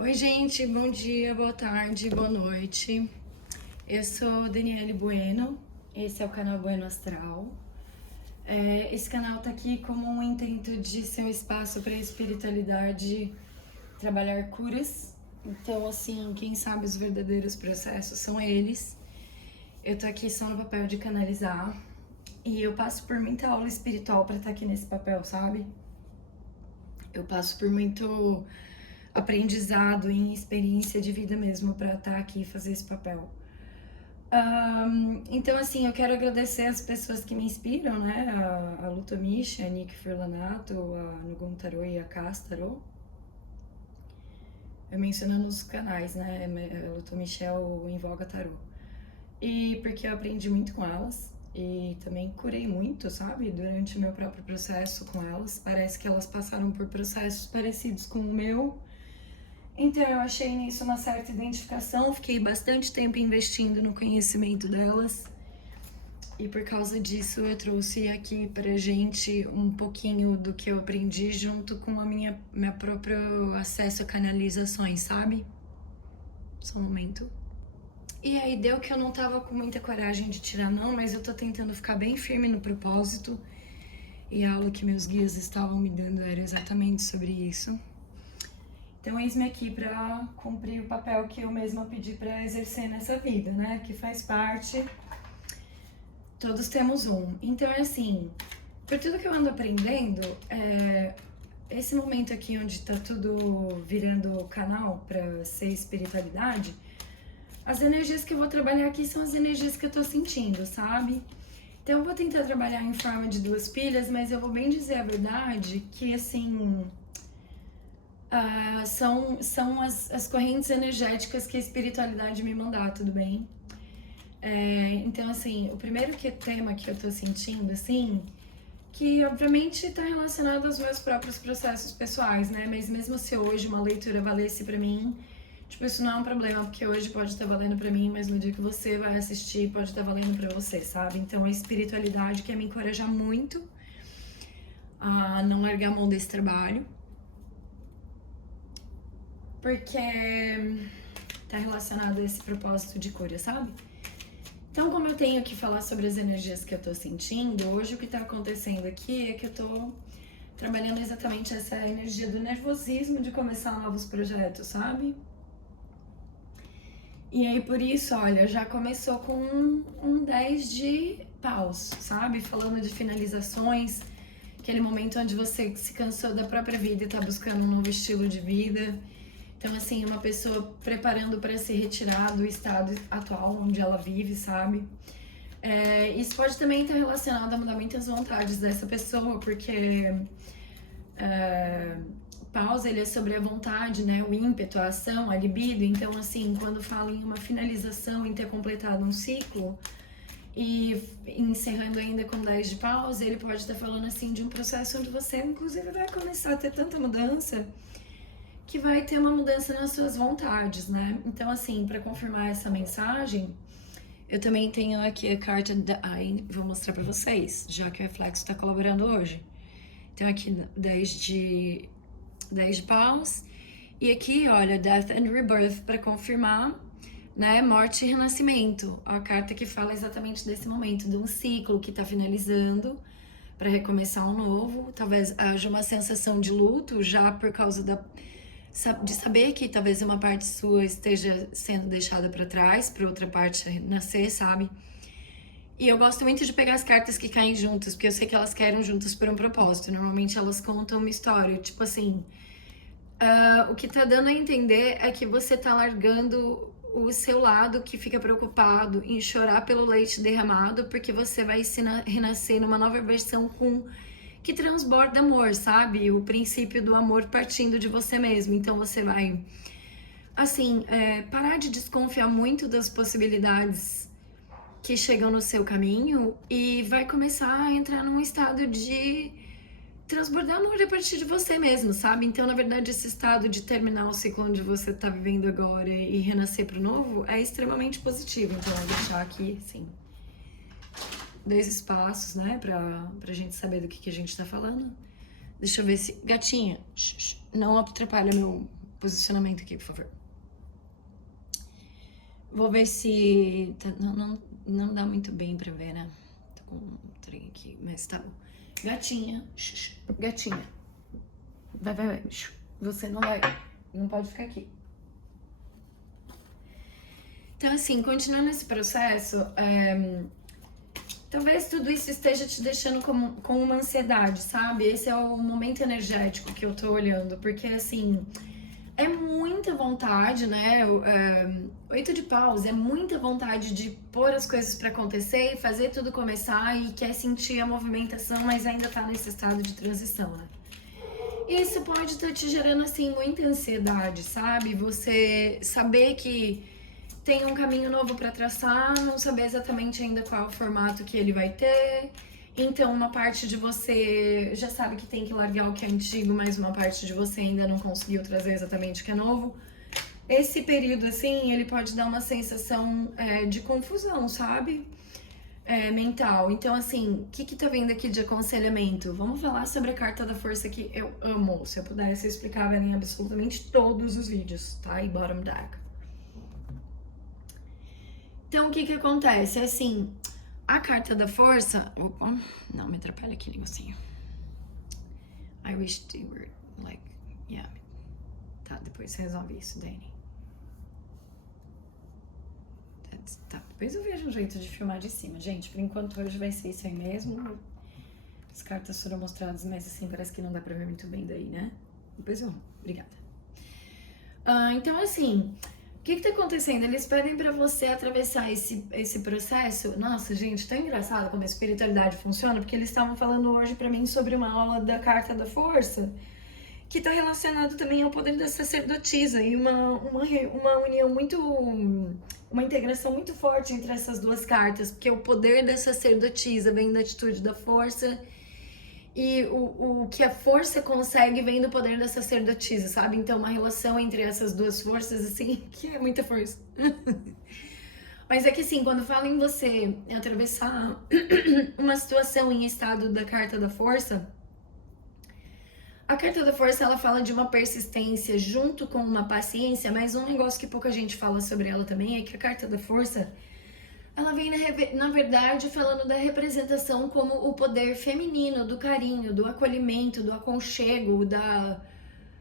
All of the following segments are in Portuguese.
Oi, gente, bom dia, boa tarde, boa noite. Eu sou Daniele Bueno, esse é o canal Bueno Astral. Esse canal tá aqui como um intento de ser um espaço para a espiritualidade trabalhar curas. Então, assim, quem sabe os verdadeiros processos são eles. Eu tô aqui só no papel de canalizar e eu passo por muita aula espiritual para estar aqui nesse papel, sabe? Eu passo por muito aprendizado e experiência de vida mesmo para estar aqui e fazer esse papel. Então, assim, eu quero agradecer as pessoas que me inspiram, né? A Lutomish, a Nick Furlanato, a Nugun Tarô e a Cass Tarô. Eu menciono nos canais, né? A Lutomish é o Invoga Tarô. E porque eu aprendi muito com elas e também curei muito, sabe? Durante o meu próprio processo com elas. Parece que elas passaram por processos parecidos com o meu. Então eu achei nisso uma certa identificação, fiquei bastante tempo investindo no conhecimento delas e por causa disso eu trouxe aqui pra gente um pouquinho do que eu aprendi junto com a minha próprio acesso a canalizações, sabe? Só um momento. E aí deu que eu não tava com muita coragem de tirar não, mas eu tô tentando ficar bem firme no propósito e a aula que meus guias estavam me dando era exatamente sobre isso. Então, eis-me aqui para cumprir o papel que eu mesma pedi para exercer nessa vida, né? Que faz parte. Todos temos um. Então, é assim, por tudo que eu ando aprendendo, esse momento aqui onde tá tudo virando canal para ser espiritualidade, as energias que eu vou trabalhar aqui são as energias que eu tô sentindo, sabe? Então, eu vou tentar trabalhar em forma de duas pilhas, mas eu vou bem dizer a verdade que, assim, são as correntes energéticas que a espiritualidade me mandar, tudo bem? Então, assim, o primeiro tema que eu tô sentindo, assim, que obviamente tá relacionado aos meus próprios processos pessoais, né? Mas mesmo se hoje uma leitura valesse pra mim, tipo, isso não é um problema, porque hoje pode estar valendo pra mim, mas no dia que você vai assistir pode estar valendo pra você, sabe? Então, a espiritualidade quer me encorajar muito a não largar a mão desse trabalho, porque tá relacionado a esse propósito de cura, sabe? Então, como eu tenho que falar sobre as energias que eu tô sentindo, hoje o que tá acontecendo aqui é que eu tô trabalhando exatamente essa energia do nervosismo de começar novos projetos, sabe? E aí, por isso, olha, já começou com um 10 de paus, sabe? Falando de finalizações, aquele momento onde você se cansou da própria vida e tá buscando um novo estilo de vida. Então, assim, uma pessoa preparando para se retirar do estado atual onde ela vive, sabe? Isso pode também estar relacionado a mudar muitas vontades dessa pessoa, porque pausa, ele é sobre a vontade, né? O ímpeto, a ação, a libido. Então, assim, quando fala em uma finalização, em ter completado um ciclo, e encerrando ainda com 10 de pausa, ele pode estar falando, assim, de um processo onde você, inclusive, vai começar a ter tanta mudança que vai ter uma mudança nas suas vontades, né? Então, assim, para confirmar essa mensagem, eu também tenho aqui a carta da... vou mostrar para vocês, já que o reflexo está colaborando hoje. Então, aqui 10 de paus. E aqui, olha, Death and Rebirth, para confirmar, né? Morte e renascimento. A carta que fala exatamente desse momento, de um ciclo que está finalizando para recomeçar um novo. Talvez haja uma sensação de luto já por causa de saber que talvez uma parte sua esteja sendo deixada para trás, para outra parte nascer, sabe? E eu gosto muito de pegar as cartas que caem juntas, porque eu sei que elas querem juntas por um propósito. Normalmente elas contam uma história, tipo assim, o que tá dando a entender é que você tá largando o seu lado que fica preocupado em chorar pelo leite derramado, porque você vai renascer numa nova versão que transborda amor, sabe? O princípio do amor partindo de você mesmo. Então você vai, assim, parar de desconfiar muito das possibilidades que chegam no seu caminho e vai começar a entrar num estado de transbordar amor a partir de você mesmo, sabe? Então, na verdade, esse estado de terminar o ciclo onde você tá vivendo agora e renascer pro novo é extremamente positivo. Então, eu vou deixar aqui, assim, 2 espaços, né, pra gente saber do que a gente tá falando. Deixa eu ver se... Gatinha, não atrapalha posicionamento aqui, por favor. Vou ver se... não dá muito bem pra ver, né? Tô com um trem aqui, mas tá bom. Gatinha, gatinha. Vai. Você não pode ficar aqui. Então, assim, continuando esse processo, talvez tudo isso esteja te deixando com uma ansiedade, sabe? Esse é o momento energético que eu tô olhando, porque, assim, é muita vontade, né? 8 de paus, é muita vontade de pôr as coisas pra acontecer e fazer tudo começar e quer sentir a movimentação, mas ainda tá nesse estado de transição, né? Isso pode estar te gerando, assim, muita ansiedade, sabe? Você saber que tem um caminho novo para traçar, não saber exatamente ainda qual o formato que ele vai ter. Então, uma parte de você já sabe que tem que largar o que é antigo, mas uma parte de você ainda não conseguiu trazer exatamente o que é novo. Esse período, assim, ele pode dar uma sensação de confusão, sabe? Mental. Então, assim, o que tá vindo aqui de aconselhamento? Vamos falar sobre a carta da força que eu amo. Se eu pudesse, eu explicava ela em absolutamente todos os vídeos, tá? E bottom deck. Então, o que acontece? Assim, a carta da força... Opa, não, me atrapalha aqui, negocinho. I wish they were, like, yeah. Tá, depois você resolve isso, Dani. Tá, depois eu vejo um jeito de filmar de cima. Gente, por enquanto hoje vai ser isso aí mesmo. As cartas foram mostradas, mas assim, parece que não dá pra ver muito bem daí, né? Depois eu... Obrigada. Então, assim... O que tá acontecendo? Eles pedem pra você atravessar esse processo. Nossa, gente, tão engraçado como a espiritualidade funciona, porque eles estavam falando hoje pra mim sobre uma aula da Carta da Força, que tá relacionado também ao poder da sacerdotisa e uma união muito... uma integração muito forte entre essas duas cartas, porque o poder da sacerdotisa vem da atitude da força e o que a força consegue vem do poder da sacerdotisa, sabe? Então, uma relação entre essas duas forças, assim, que é muita força. Mas é que, assim, quando fala em você atravessar uma situação em estado da carta da força, a carta da força, ela fala de uma persistência junto com uma paciência, mas um negócio que pouca gente fala sobre ela também é que a carta da força... Ela vem, na verdade, falando da representação como o poder feminino, do carinho, do acolhimento, do aconchego,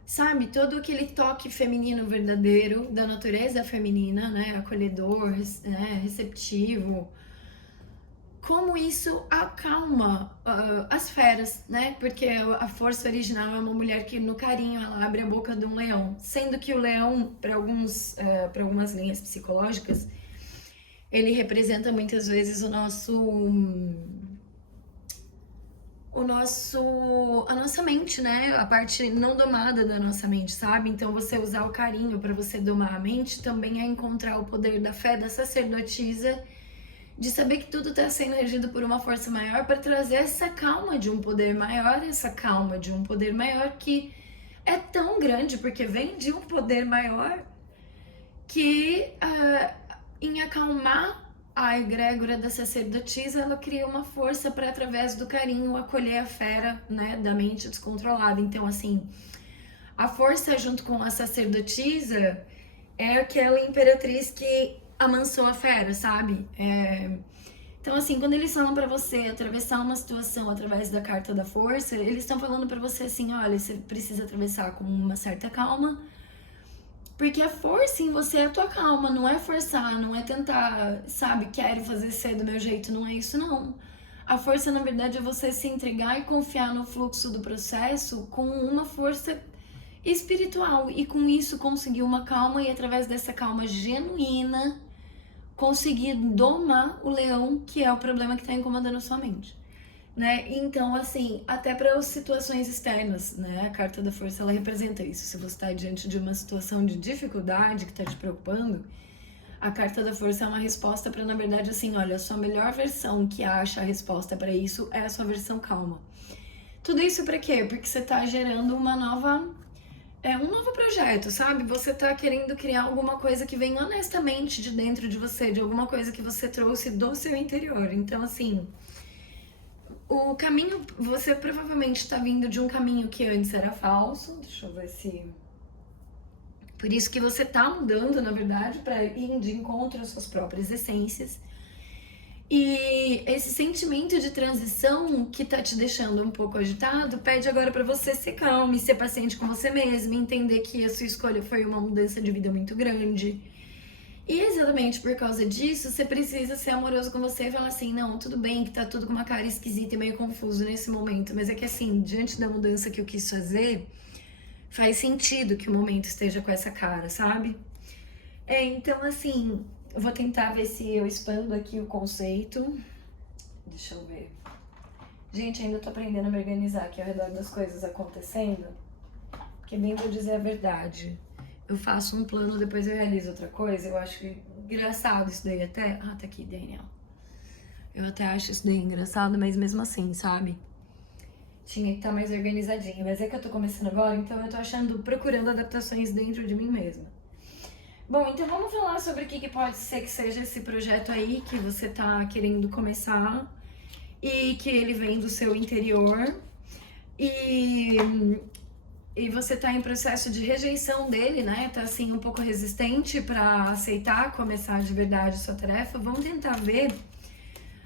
sabe, todo aquele toque feminino verdadeiro, da natureza feminina, né, acolhedor, né, receptivo. Como isso acalma as feras, né, porque a força original é uma mulher que no carinho ela abre a boca de um leão, sendo que o leão, para algumas linhas psicológicas, ele representa muitas vezes a nossa mente, né? A parte não domada da nossa mente, sabe? Então, você usar o carinho para você domar a mente também é encontrar o poder da fé, da sacerdotisa, de saber que tudo está sendo regido por uma força maior para trazer essa calma de um poder maior, essa calma de um poder maior que é tão grande, porque vem de um poder maior que... em acalmar a egrégora da sacerdotisa, ela cria uma força para, através do carinho, acolher a fera, né, da mente descontrolada. Então, assim, a força junto com a sacerdotisa é aquela imperatriz que amansou a fera, sabe? Então, assim, quando eles falam pra você atravessar uma situação através da carta da força, eles estão falando pra você assim, olha, você precisa atravessar com uma certa calma, porque a força em você é a tua calma, não é forçar, não é tentar, sabe, quero fazer ser do meu jeito, não é isso não. A força, na verdade, é você se entregar e confiar no fluxo do processo com uma força espiritual e com isso conseguir uma calma e através dessa calma genuína conseguir domar o leão, que é o problema que está incomodando a sua mente. Né? Então, assim, até para as situações externas, né? A carta da força, ela representa isso. Se você está diante de uma situação de dificuldade que está te preocupando, a carta da força é uma resposta para, na verdade, assim, olha, a sua melhor versão que acha a resposta para isso é a sua versão calma. Tudo isso para quê? Porque você está gerando um novo projeto, sabe? Você tá querendo criar alguma coisa que vem honestamente de dentro de você, de alguma coisa que você trouxe do seu interior. Então, assim... O caminho, você provavelmente está vindo de um caminho que antes era falso. Deixa eu ver se... Por isso que você tá mudando, na verdade, para ir de encontro às suas próprias essências. E esse sentimento de transição que tá te deixando um pouco agitado, pede agora para você ser calmo e ser paciente com você mesmo, entender que a sua escolha foi uma mudança de vida muito grande. E exatamente por causa disso, você precisa ser amoroso com você e falar assim, não, tudo bem que tá tudo com uma cara esquisita e meio confuso nesse momento, mas é que assim, diante da mudança que eu quis fazer, faz sentido que o momento esteja com essa cara, sabe? Então assim, eu vou tentar ver se eu expando aqui o conceito. Deixa eu ver. Gente, ainda tô aprendendo a me organizar aqui ao redor das coisas acontecendo. Porque bem vou dizer a verdade. Eu faço um plano, depois eu realizo outra coisa. Eu acho engraçado isso daí até. Ah, tá aqui, Daniel. Eu até acho isso daí engraçado, mas mesmo assim, sabe? Tinha que estar mais organizadinho. Mas é que eu tô começando agora, então eu tô procurando adaptações dentro de mim mesma. Bom, então vamos falar sobre o que pode ser que seja esse projeto aí que você tá querendo começar e que ele vem do seu interior e você tá em processo de rejeição dele, né? Tá assim um pouco resistente para aceitar começar de verdade sua tarefa. Vamos tentar ver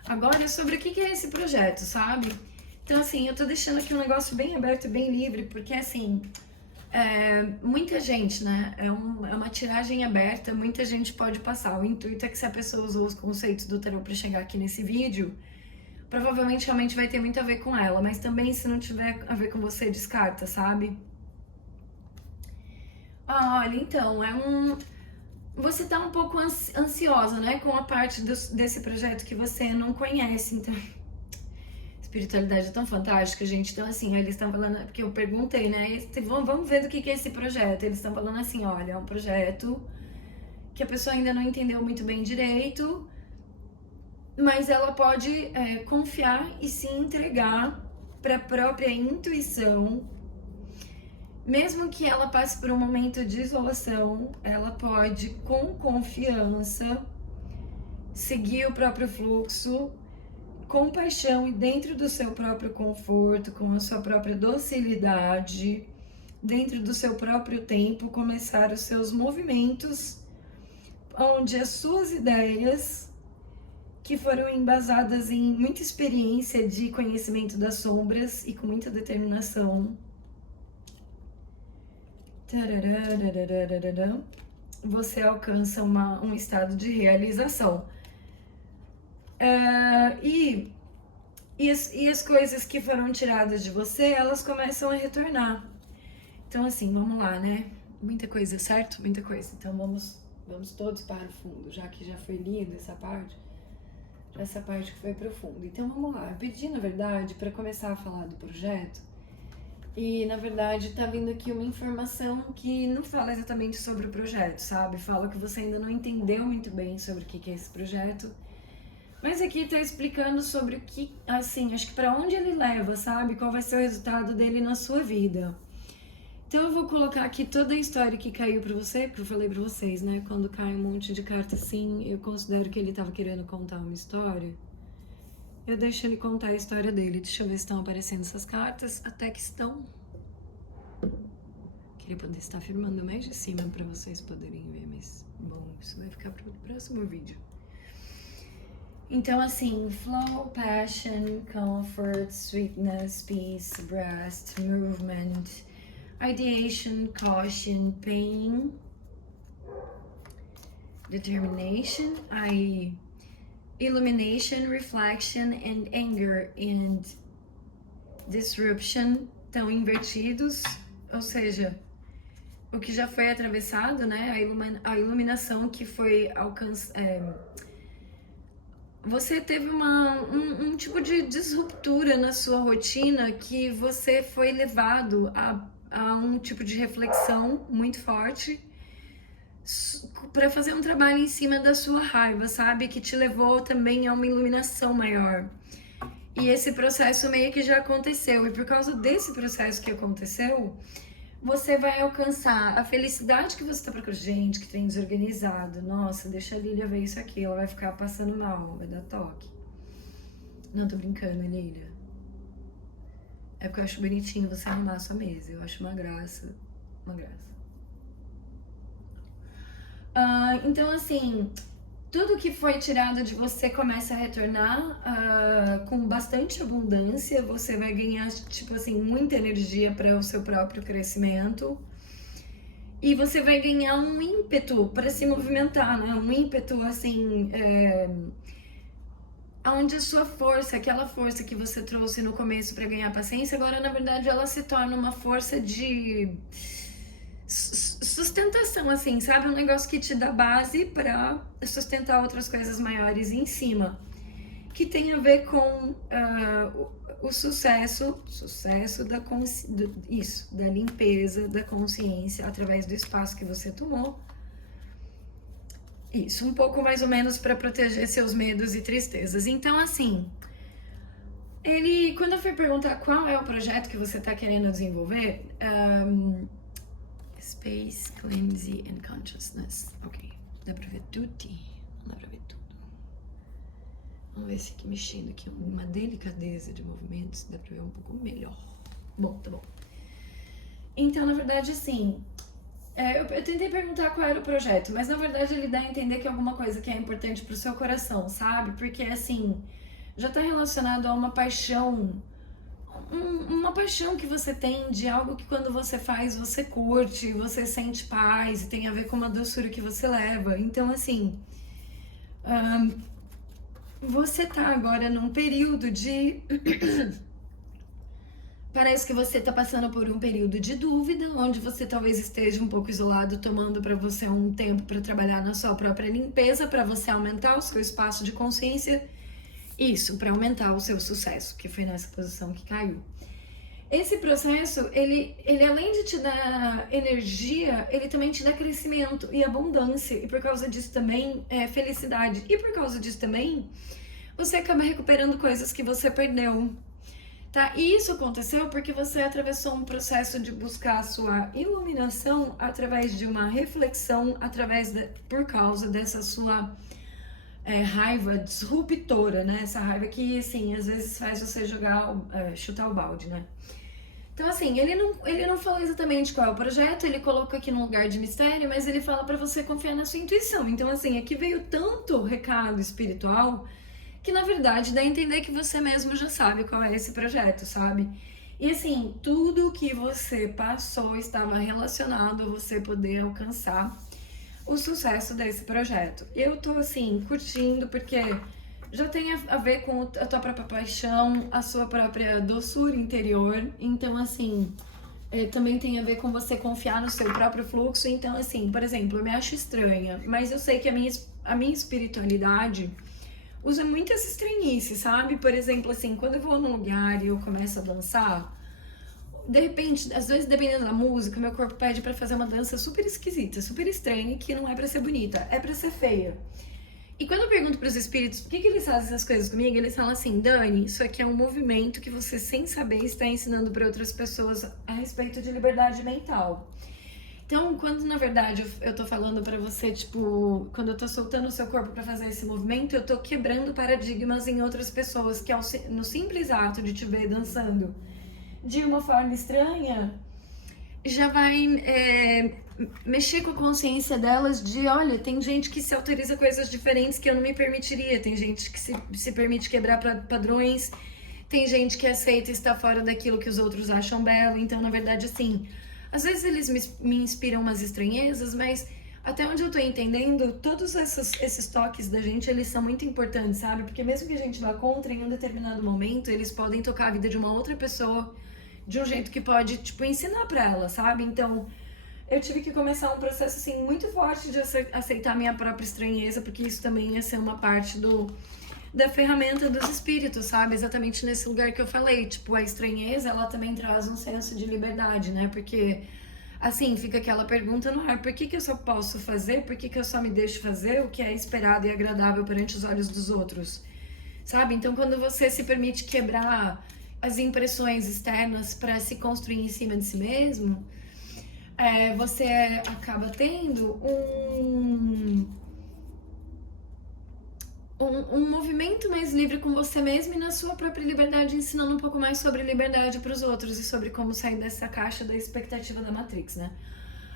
agora sobre o que é esse projeto, sabe? Então assim, eu tô deixando aqui um negócio bem aberto e bem livre, porque assim, muita gente, né? É uma tiragem aberta, muita gente pode passar. O intuito é que se a pessoa usou os conceitos do tarot para chegar aqui nesse vídeo, provavelmente realmente vai ter muito a ver com ela, mas também se não tiver a ver com você, descarta, sabe? Olha, então, você tá um pouco ansiosa, né, com a parte desse projeto que você não conhece, então... Espiritualidade é tão fantástica, gente. Então, assim, eles estão falando... Porque eu perguntei, né? Vamos ver do que é esse projeto. Eles estão falando assim, olha, é um projeto que a pessoa ainda não entendeu muito bem direito, mas ela pode confiar e se entregar para a própria intuição. Mesmo que ela passe por um momento de isolação, ela pode, com confiança, seguir o próprio fluxo, com paixão e dentro do seu próprio conforto, com a sua própria docilidade, dentro do seu próprio tempo, começar os seus movimentos, onde as suas ideias, que foram embasadas em muita experiência de conhecimento das sombras e com muita determinação, você alcança um estado de realização. E as coisas que foram tiradas de você, elas começam a retornar. Então assim, vamos lá, né? Muita coisa, certo? Muita coisa. Então vamos todos para o fundo, já que já foi lido essa parte que foi profunda. Então vamos lá. Eu pedi, na verdade, para começar a falar do projeto. E, na verdade, tá vindo aqui uma informação que não fala exatamente sobre o projeto, sabe? Fala que você ainda não entendeu muito bem sobre o que é esse projeto. Mas aqui tá explicando sobre o que, assim, acho que pra onde ele leva, sabe? Qual vai ser o resultado dele na sua vida. Então eu vou colocar aqui toda a história que caiu pra você, porque eu falei pra vocês, né? Quando cai um monte de carta assim, eu considero que ele tava querendo contar uma história. Eu deixo ele contar a história dele. Deixa eu ver se estão aparecendo essas cartas. Até que estão. Queria poder estar filmando mais de cima pra vocês poderem ver, mas... Bom, isso vai ficar pro próximo vídeo. Então, assim, flow, passion, comfort, sweetness, peace, breast, movement, ideation, caution, pain, determination, illumination, reflection, and anger, and disruption estão invertidos, ou seja, o que já foi atravessado, né? A iluminação que foi alcançada. Você teve um tipo de disruptura na sua rotina que você foi levado a um tipo de reflexão muito forte para fazer um trabalho em cima da sua raiva, sabe? Que te levou também a uma iluminação maior. E esse processo meio que já aconteceu. E por causa desse processo que aconteceu, você vai alcançar a felicidade que você tá procurando. Gente, que trem desorganizado. Nossa, deixa a Lília ver isso aqui. Ela vai ficar passando mal, vai dar toque. Não, tô brincando, Lília. É porque eu acho bonitinho você arrumar a sua mesa. Eu acho uma graça. Uma graça. Então, assim, tudo que foi tirado de você começa a retornar com bastante abundância. Você vai ganhar, tipo assim, muita energia para o seu próprio crescimento. E você vai ganhar um ímpeto para se movimentar, né? Um ímpeto, assim, onde a sua força, aquela força que você trouxe no começo para ganhar paciência, agora, na verdade, ela se torna uma força de sustentação, assim, sabe? Um negócio que te dá base para sustentar outras coisas maiores em cima. Que tem a ver com o sucesso da limpeza da consciência através do espaço que você tomou. Isso, um pouco mais ou menos para proteger seus medos e tristezas. Então, assim, quando eu fui perguntar qual é o projeto que você está querendo desenvolver, Space, Cleansing and Consciousness. Ok, dá pra ver tudo? Não dá pra ver tudo. Vamos ver se aqui mexendo aqui uma delicadeza de movimentos dá pra ver um pouco melhor. Bom, tá bom. Então, na verdade, assim, eu tentei perguntar qual era o projeto, mas na verdade ele dá a entender que é alguma coisa que é importante pro seu coração, sabe? Porque, assim, já tá relacionado a uma paixão, uma paixão que você tem de algo que quando você faz, você curte, você sente paz, e tem a ver com uma doçura que você leva. Então, assim, você tá agora num período de... Parece que você tá passando por um período de dúvida, onde você talvez esteja um pouco isolado, tomando para você um tempo para trabalhar na sua própria limpeza, para você aumentar o seu espaço de consciência. Isso, para aumentar o seu sucesso, que foi nessa posição que caiu. Esse processo, ele além de te dar energia, ele também te dá crescimento e abundância. E por causa disso também, felicidade. E por causa disso também, você acaba recuperando coisas que você perdeu. Tá? E isso aconteceu porque você atravessou um processo de buscar a sua iluminação através de uma reflexão, por causa dessa sua raiva disruptora, né? Essa raiva que, assim, às vezes faz você chutar o balde, né? Então, assim, ele não falou exatamente qual é o projeto, ele colocou aqui num lugar de mistério, mas ele fala pra você confiar na sua intuição. Então, assim, aqui veio tanto recado espiritual que, na verdade, dá a entender que você mesmo já sabe qual é esse projeto, sabe? E, assim, tudo que você passou estava relacionado a você poder alcançar o sucesso desse projeto. Eu tô, assim, curtindo porque já tem a ver com a tua própria paixão, a sua própria doçura interior. Então, assim, também tem a ver com você confiar no seu próprio fluxo. Então, assim, por exemplo, eu me acho estranha, mas eu sei que a minha espiritualidade usa muito essa estranhice, sabe? Por exemplo, assim, quando eu vou num lugar e eu começo a dançar, de repente, às vezes, dependendo da música, meu corpo pede pra fazer uma dança super esquisita, super estranha, que não é pra ser bonita, é pra ser feia. E quando eu pergunto pros espíritos por que eles fazem essas coisas comigo, eles falam assim: Dani, isso aqui é um movimento que você, sem saber, está ensinando para outras pessoas a respeito de liberdade mental. Então, quando na verdade eu tô falando pra você, tipo, quando eu tô soltando o seu corpo pra fazer esse movimento, eu tô quebrando paradigmas em outras pessoas que no simples ato de te ver dançando de uma forma estranha, já vai mexer com a consciência delas de, olha, tem gente que se autoriza coisas diferentes que eu não me permitiria, tem gente que se permite quebrar padrões, tem gente que aceita estar fora daquilo que os outros acham belo. Então, na verdade, assim, às vezes eles me inspiram umas estranhezas, mas até onde eu tô entendendo, todos esses toques da gente, eles são muito importantes, sabe? Porque mesmo que a gente vá contra, em um determinado momento, eles podem tocar a vida de uma outra pessoa de um jeito que pode, tipo, ensinar pra ela, sabe? Então, eu tive que começar um processo, assim, muito forte de aceitar minha própria estranheza, porque isso também ia ser uma parte da ferramenta dos espíritos, sabe? Exatamente nesse lugar que eu falei. Tipo, a estranheza, ela também traz um senso de liberdade, né? Porque, assim, fica aquela pergunta no ar: por que eu só posso fazer, por que eu só me deixo fazer o que é esperado e agradável perante os olhos dos outros, sabe? Então, quando você se permite quebrar as impressões externas para se construir em cima de si mesmo, você acaba tendo um movimento mais livre com você mesmo e na sua própria liberdade, ensinando um pouco mais sobre liberdade para os outros e sobre como sair dessa caixa da expectativa da Matrix, né?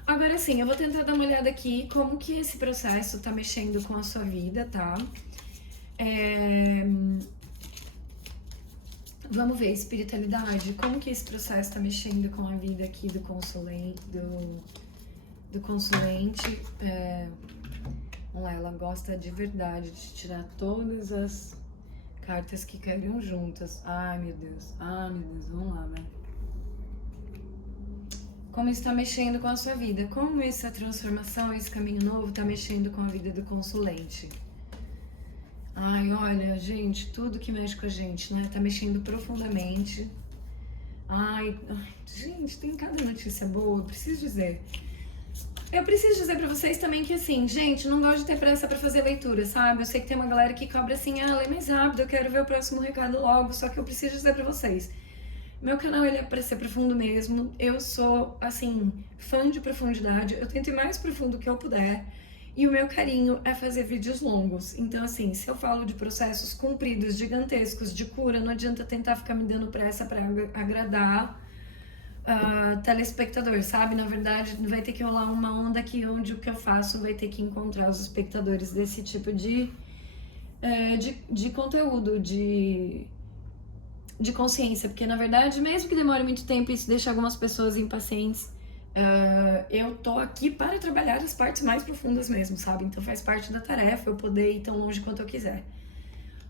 Agora sim, eu vou tentar dar uma olhada aqui como que esse processo tá mexendo com a sua vida, tá? Vamos ver, espiritualidade, como que esse processo tá mexendo com a vida aqui do consulente, do consulente. Vamos lá, ela gosta de verdade de tirar todas as cartas que caíram juntas. Ai, meu Deus, vamos lá, vai. Como isso tá mexendo com a sua vida? Como essa transformação, esse caminho novo tá mexendo com a vida do consulente? Ai, olha, gente, tudo que mexe com a gente, né? Tá mexendo profundamente. Ai, gente, tem cada notícia boa, eu preciso dizer. Eu preciso dizer pra vocês também que, assim, gente, não gosto de ter pressa pra fazer leitura, sabe? Eu sei que tem uma galera que cobra assim, lê mais rápido, eu quero ver o próximo recado logo, só que eu preciso dizer pra vocês. Meu canal, ele é pra ser profundo mesmo. Eu sou, assim, fã de profundidade. Eu tento ir mais profundo que eu puder. E o meu carinho é fazer vídeos longos. Então, assim, se eu falo de processos compridos, gigantescos, de cura, não adianta tentar ficar me dando pressa pra agradar telespectador, sabe? Na verdade, vai ter que rolar uma onda aqui onde o que eu faço vai ter que encontrar os espectadores desse tipo de conteúdo, de consciência, porque na verdade, mesmo que demore muito tempo e isso deixe algumas pessoas impacientes, eu tô aqui para trabalhar as partes mais profundas mesmo, sabe? Então faz parte da tarefa eu poder ir tão longe quanto eu quiser.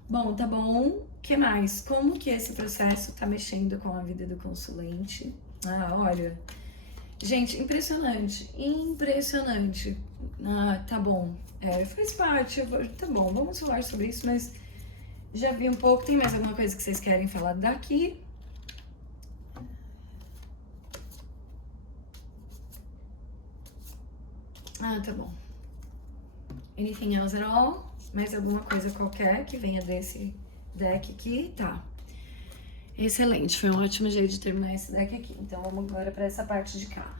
Bom, tá bom. O que mais? Como que esse processo tá mexendo com a vida do consulente? Olha, gente, impressionante, impressionante. Tá bom, faz parte, tá bom, vamos falar sobre isso, mas já vi um pouco. Tem mais alguma coisa que vocês querem falar daqui? Tá bom. Anything else at all? Mais alguma coisa qualquer que venha desse deck aqui? Tá. Excelente, foi um ótimo jeito de terminar esse deck aqui. Então vamos agora para essa parte de cá.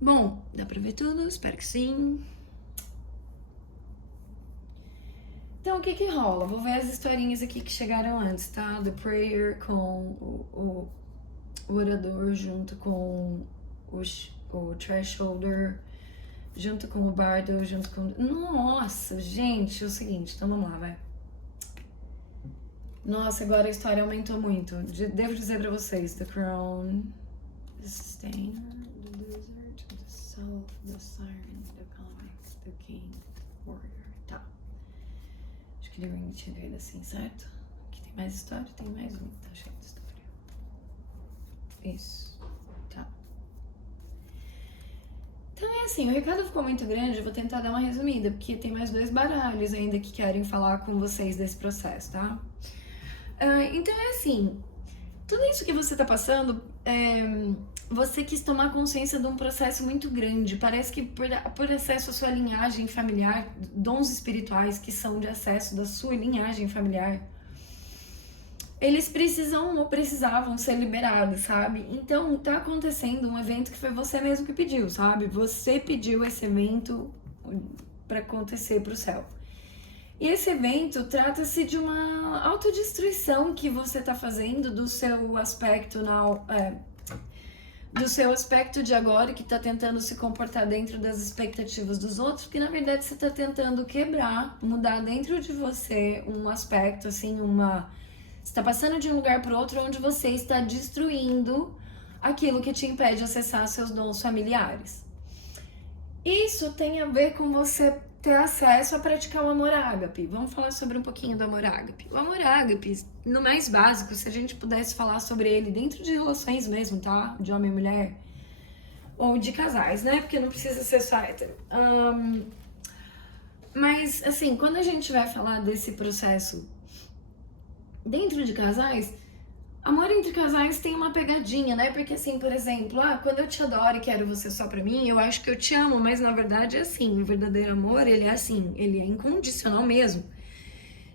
Bom, dá pra ver tudo? Espero que sim. Então, o que que rola? Vou ver as historinhas aqui que chegaram antes, tá? The Prayer com o orador junto com o Thresholder, junto com o Bardo, junto com... Nossa, gente, é o seguinte, então vamos lá, vai. Nossa, agora a história aumentou muito. Devo dizer pra vocês, The Crown, The Sustainer, The Lizard, The Self, The Siren, The Comic, The King, Warrior. Tá. Acho que ele tinha lido assim, certo? Aqui tem mais história? Tem mais um, tá cheio de história. Isso. Tá. Então é assim, o recado ficou muito grande, eu vou tentar dar uma resumida, porque tem mais 2 baralhos ainda que querem falar com vocês desse processo, tá? Então é assim, tudo isso que você tá passando, você quis tomar consciência de um processo muito grande. Parece que por acesso à sua linhagem familiar, dons espirituais que são de acesso da sua linhagem familiar, eles precisam ou precisavam ser liberados, sabe? Então tá acontecendo um evento que foi você mesmo que pediu, sabe? Você pediu esse evento para acontecer pro céu. E esse evento trata-se de uma autodestruição que você tá fazendo do seu aspecto de agora, que tá tentando se comportar dentro das expectativas dos outros, que na verdade você tá tentando quebrar, mudar dentro de você um aspecto, assim, você tá passando de um lugar para outro onde você está destruindo aquilo que te impede de acessar seus dons familiares. Isso tem a ver com você ter acesso a praticar o amor ágape. Vamos falar sobre um pouquinho do amor ágape. O amor ágape, no mais básico, se a gente pudesse falar sobre ele dentro de relações mesmo, tá? De homem e mulher. Ou de casais, né? Porque não precisa ser só hétero. Mas, assim, quando a gente vai falar desse processo dentro de casais, amor entre casais tem uma pegadinha, né? Porque assim, por exemplo, quando eu te adoro e quero você só pra mim, eu acho que eu te amo, mas na verdade é assim, o verdadeiro amor, ele é assim, ele é incondicional mesmo.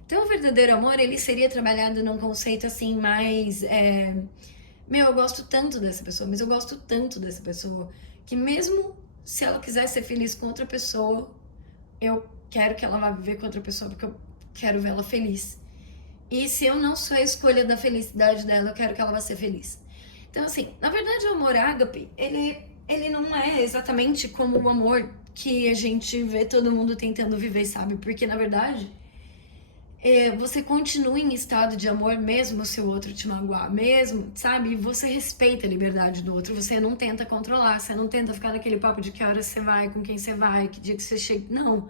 Então o verdadeiro amor, ele seria trabalhado num conceito assim, mais... eu gosto tanto dessa pessoa, mas eu gosto tanto dessa pessoa, que mesmo se ela quiser ser feliz com outra pessoa, eu quero que ela vá viver com outra pessoa, porque eu quero vê-la feliz. E se eu não sou a escolha da felicidade dela, eu quero que ela vá ser feliz. Então, assim, na verdade, o amor ágape, ele ele não é exatamente como o amor que a gente vê todo mundo tentando viver, sabe? Porque, na verdade, você continua em estado de amor mesmo se o outro te magoar, mesmo, sabe? E você respeita a liberdade do outro, você não tenta controlar, você não tenta ficar naquele papo de que hora você vai, com quem você vai, que dia que você chega. Não.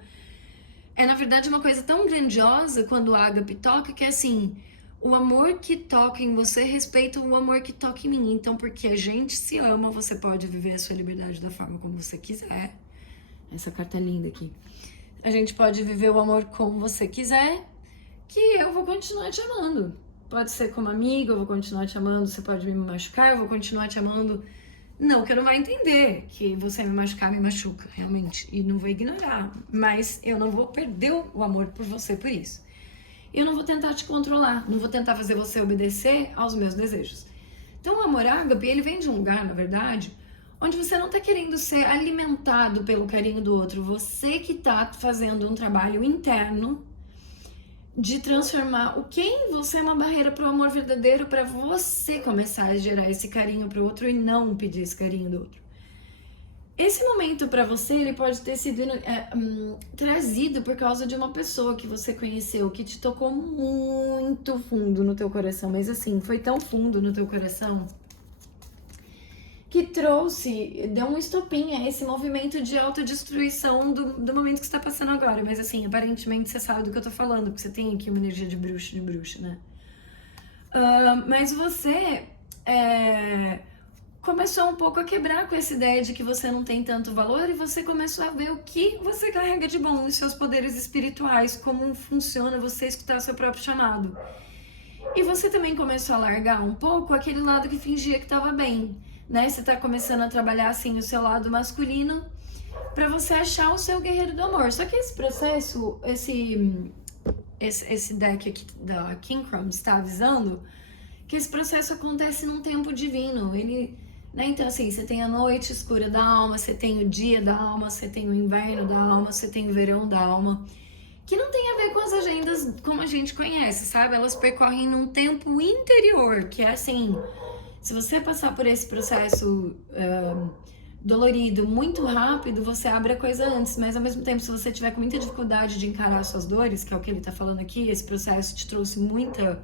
É, na verdade, uma coisa tão grandiosa quando o ágape toca, que é assim, o amor que toca em você respeita o amor que toca em mim. Então, porque a gente se ama, você pode viver a sua liberdade da forma como você quiser. Essa carta é linda aqui. A gente pode viver o amor como você quiser, que eu vou continuar te amando. Pode ser como amiga, eu vou continuar te amando, você pode me machucar, eu vou continuar te amando. Não, que eu não vai entender que você me machucar, me machuca, realmente. E não vou ignorar. Mas eu não vou perder o amor por você por isso. Eu não vou tentar te controlar, não vou tentar fazer você obedecer aos meus desejos. Então, o amor ágape, ele vem de um lugar, na verdade, onde você não tá querendo ser alimentado pelo carinho do outro. Você que tá fazendo um trabalho interno de transformar o que em você é uma barreira para o amor verdadeiro, para você começar a gerar esse carinho para o outro e não pedir esse carinho do outro. Esse momento para você, ele pode ter sido trazido por causa de uma pessoa que você conheceu, que te tocou muito fundo no teu coração, mas assim, foi tão fundo no teu coração que trouxe, deu um estopim a esse movimento de autodestruição do momento que você tá passando agora. Mas assim, aparentemente você sabe do que eu tô falando, porque você tem aqui uma energia de bruxa, né? Mas você começou um pouco a quebrar com essa ideia de que você não tem tanto valor e você começou a ver o que você carrega de bom nos seus poderes espirituais, como funciona você escutar seu próprio chamado. E você também começou a largar um pouco aquele lado que fingia que estava bem, né? Você tá começando a trabalhar assim o seu lado masculino para você achar o seu guerreiro do amor. Só que esse processo, esse deck aqui da King Crumbs está avisando que esse processo acontece num tempo divino. Ele, né? Então assim, você tem a noite escura da alma, você tem o dia da alma, você tem o inverno da alma, você tem o verão da alma, que não tem a ver com as agendas como a gente conhece, sabe? Elas percorrem num tempo interior, que é assim, se você passar por esse processo dolorido muito rápido, você abre a coisa antes, mas ao mesmo tempo, se você tiver com muita dificuldade de encarar suas dores, que é o que ele tá falando aqui, esse processo te trouxe muita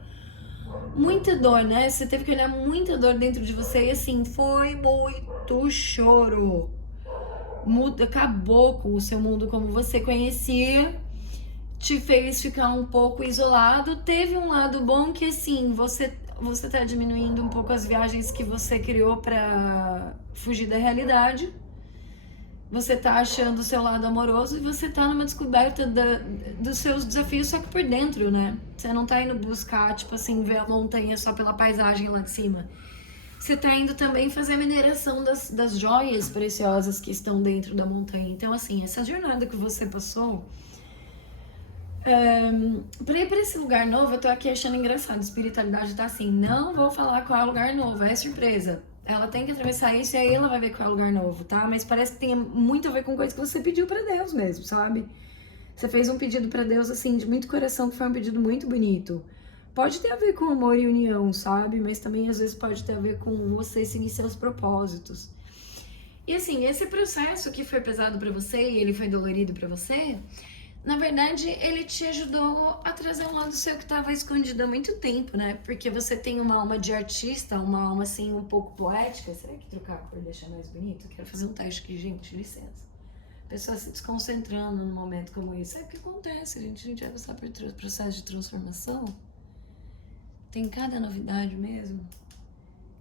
dor, né? Você teve que olhar muita dor dentro de você e assim, foi muito choro. Acabou com o seu mundo como você conhecia, te fez ficar um pouco isolado. Teve um lado bom que assim, você tá diminuindo um pouco as viagens que você criou para fugir da realidade. Você tá achando o seu lado amoroso e você tá numa descoberta dos seus desafios, só que por dentro, né? Você não tá indo buscar, tipo assim, ver a montanha só pela paisagem lá de cima. Você tá indo também fazer a mineração das joias preciosas que estão dentro da montanha. Então, assim, essa jornada que você passou, pra ir pra esse lugar novo, eu tô aqui achando engraçado. A espiritualidade tá assim, não vou falar qual é o lugar novo, é surpresa. Ela tem que atravessar isso e aí ela vai ver qual é o lugar novo, tá? Mas parece que tem muito a ver com coisa que você pediu pra Deus mesmo, sabe? Você fez um pedido pra Deus, assim, de muito coração, que foi um pedido muito bonito. Pode ter a ver com amor e união, sabe? Mas também às vezes pode ter a ver com você seguir seus propósitos. E assim, esse processo que foi pesado pra você e ele foi dolorido pra você, na verdade, ele te ajudou a trazer um lado seu que estava escondido há muito tempo, né? Porque você tem uma alma de artista, uma alma assim um pouco poética. Será que trocar a cor deixa mais bonito? Quero fazer um teste aqui, gente, licença. Pessoa se desconcentrando num momento como esse. Sabe o que acontece, gente? A gente vai passar por processo de transformação. Tem cada novidade mesmo.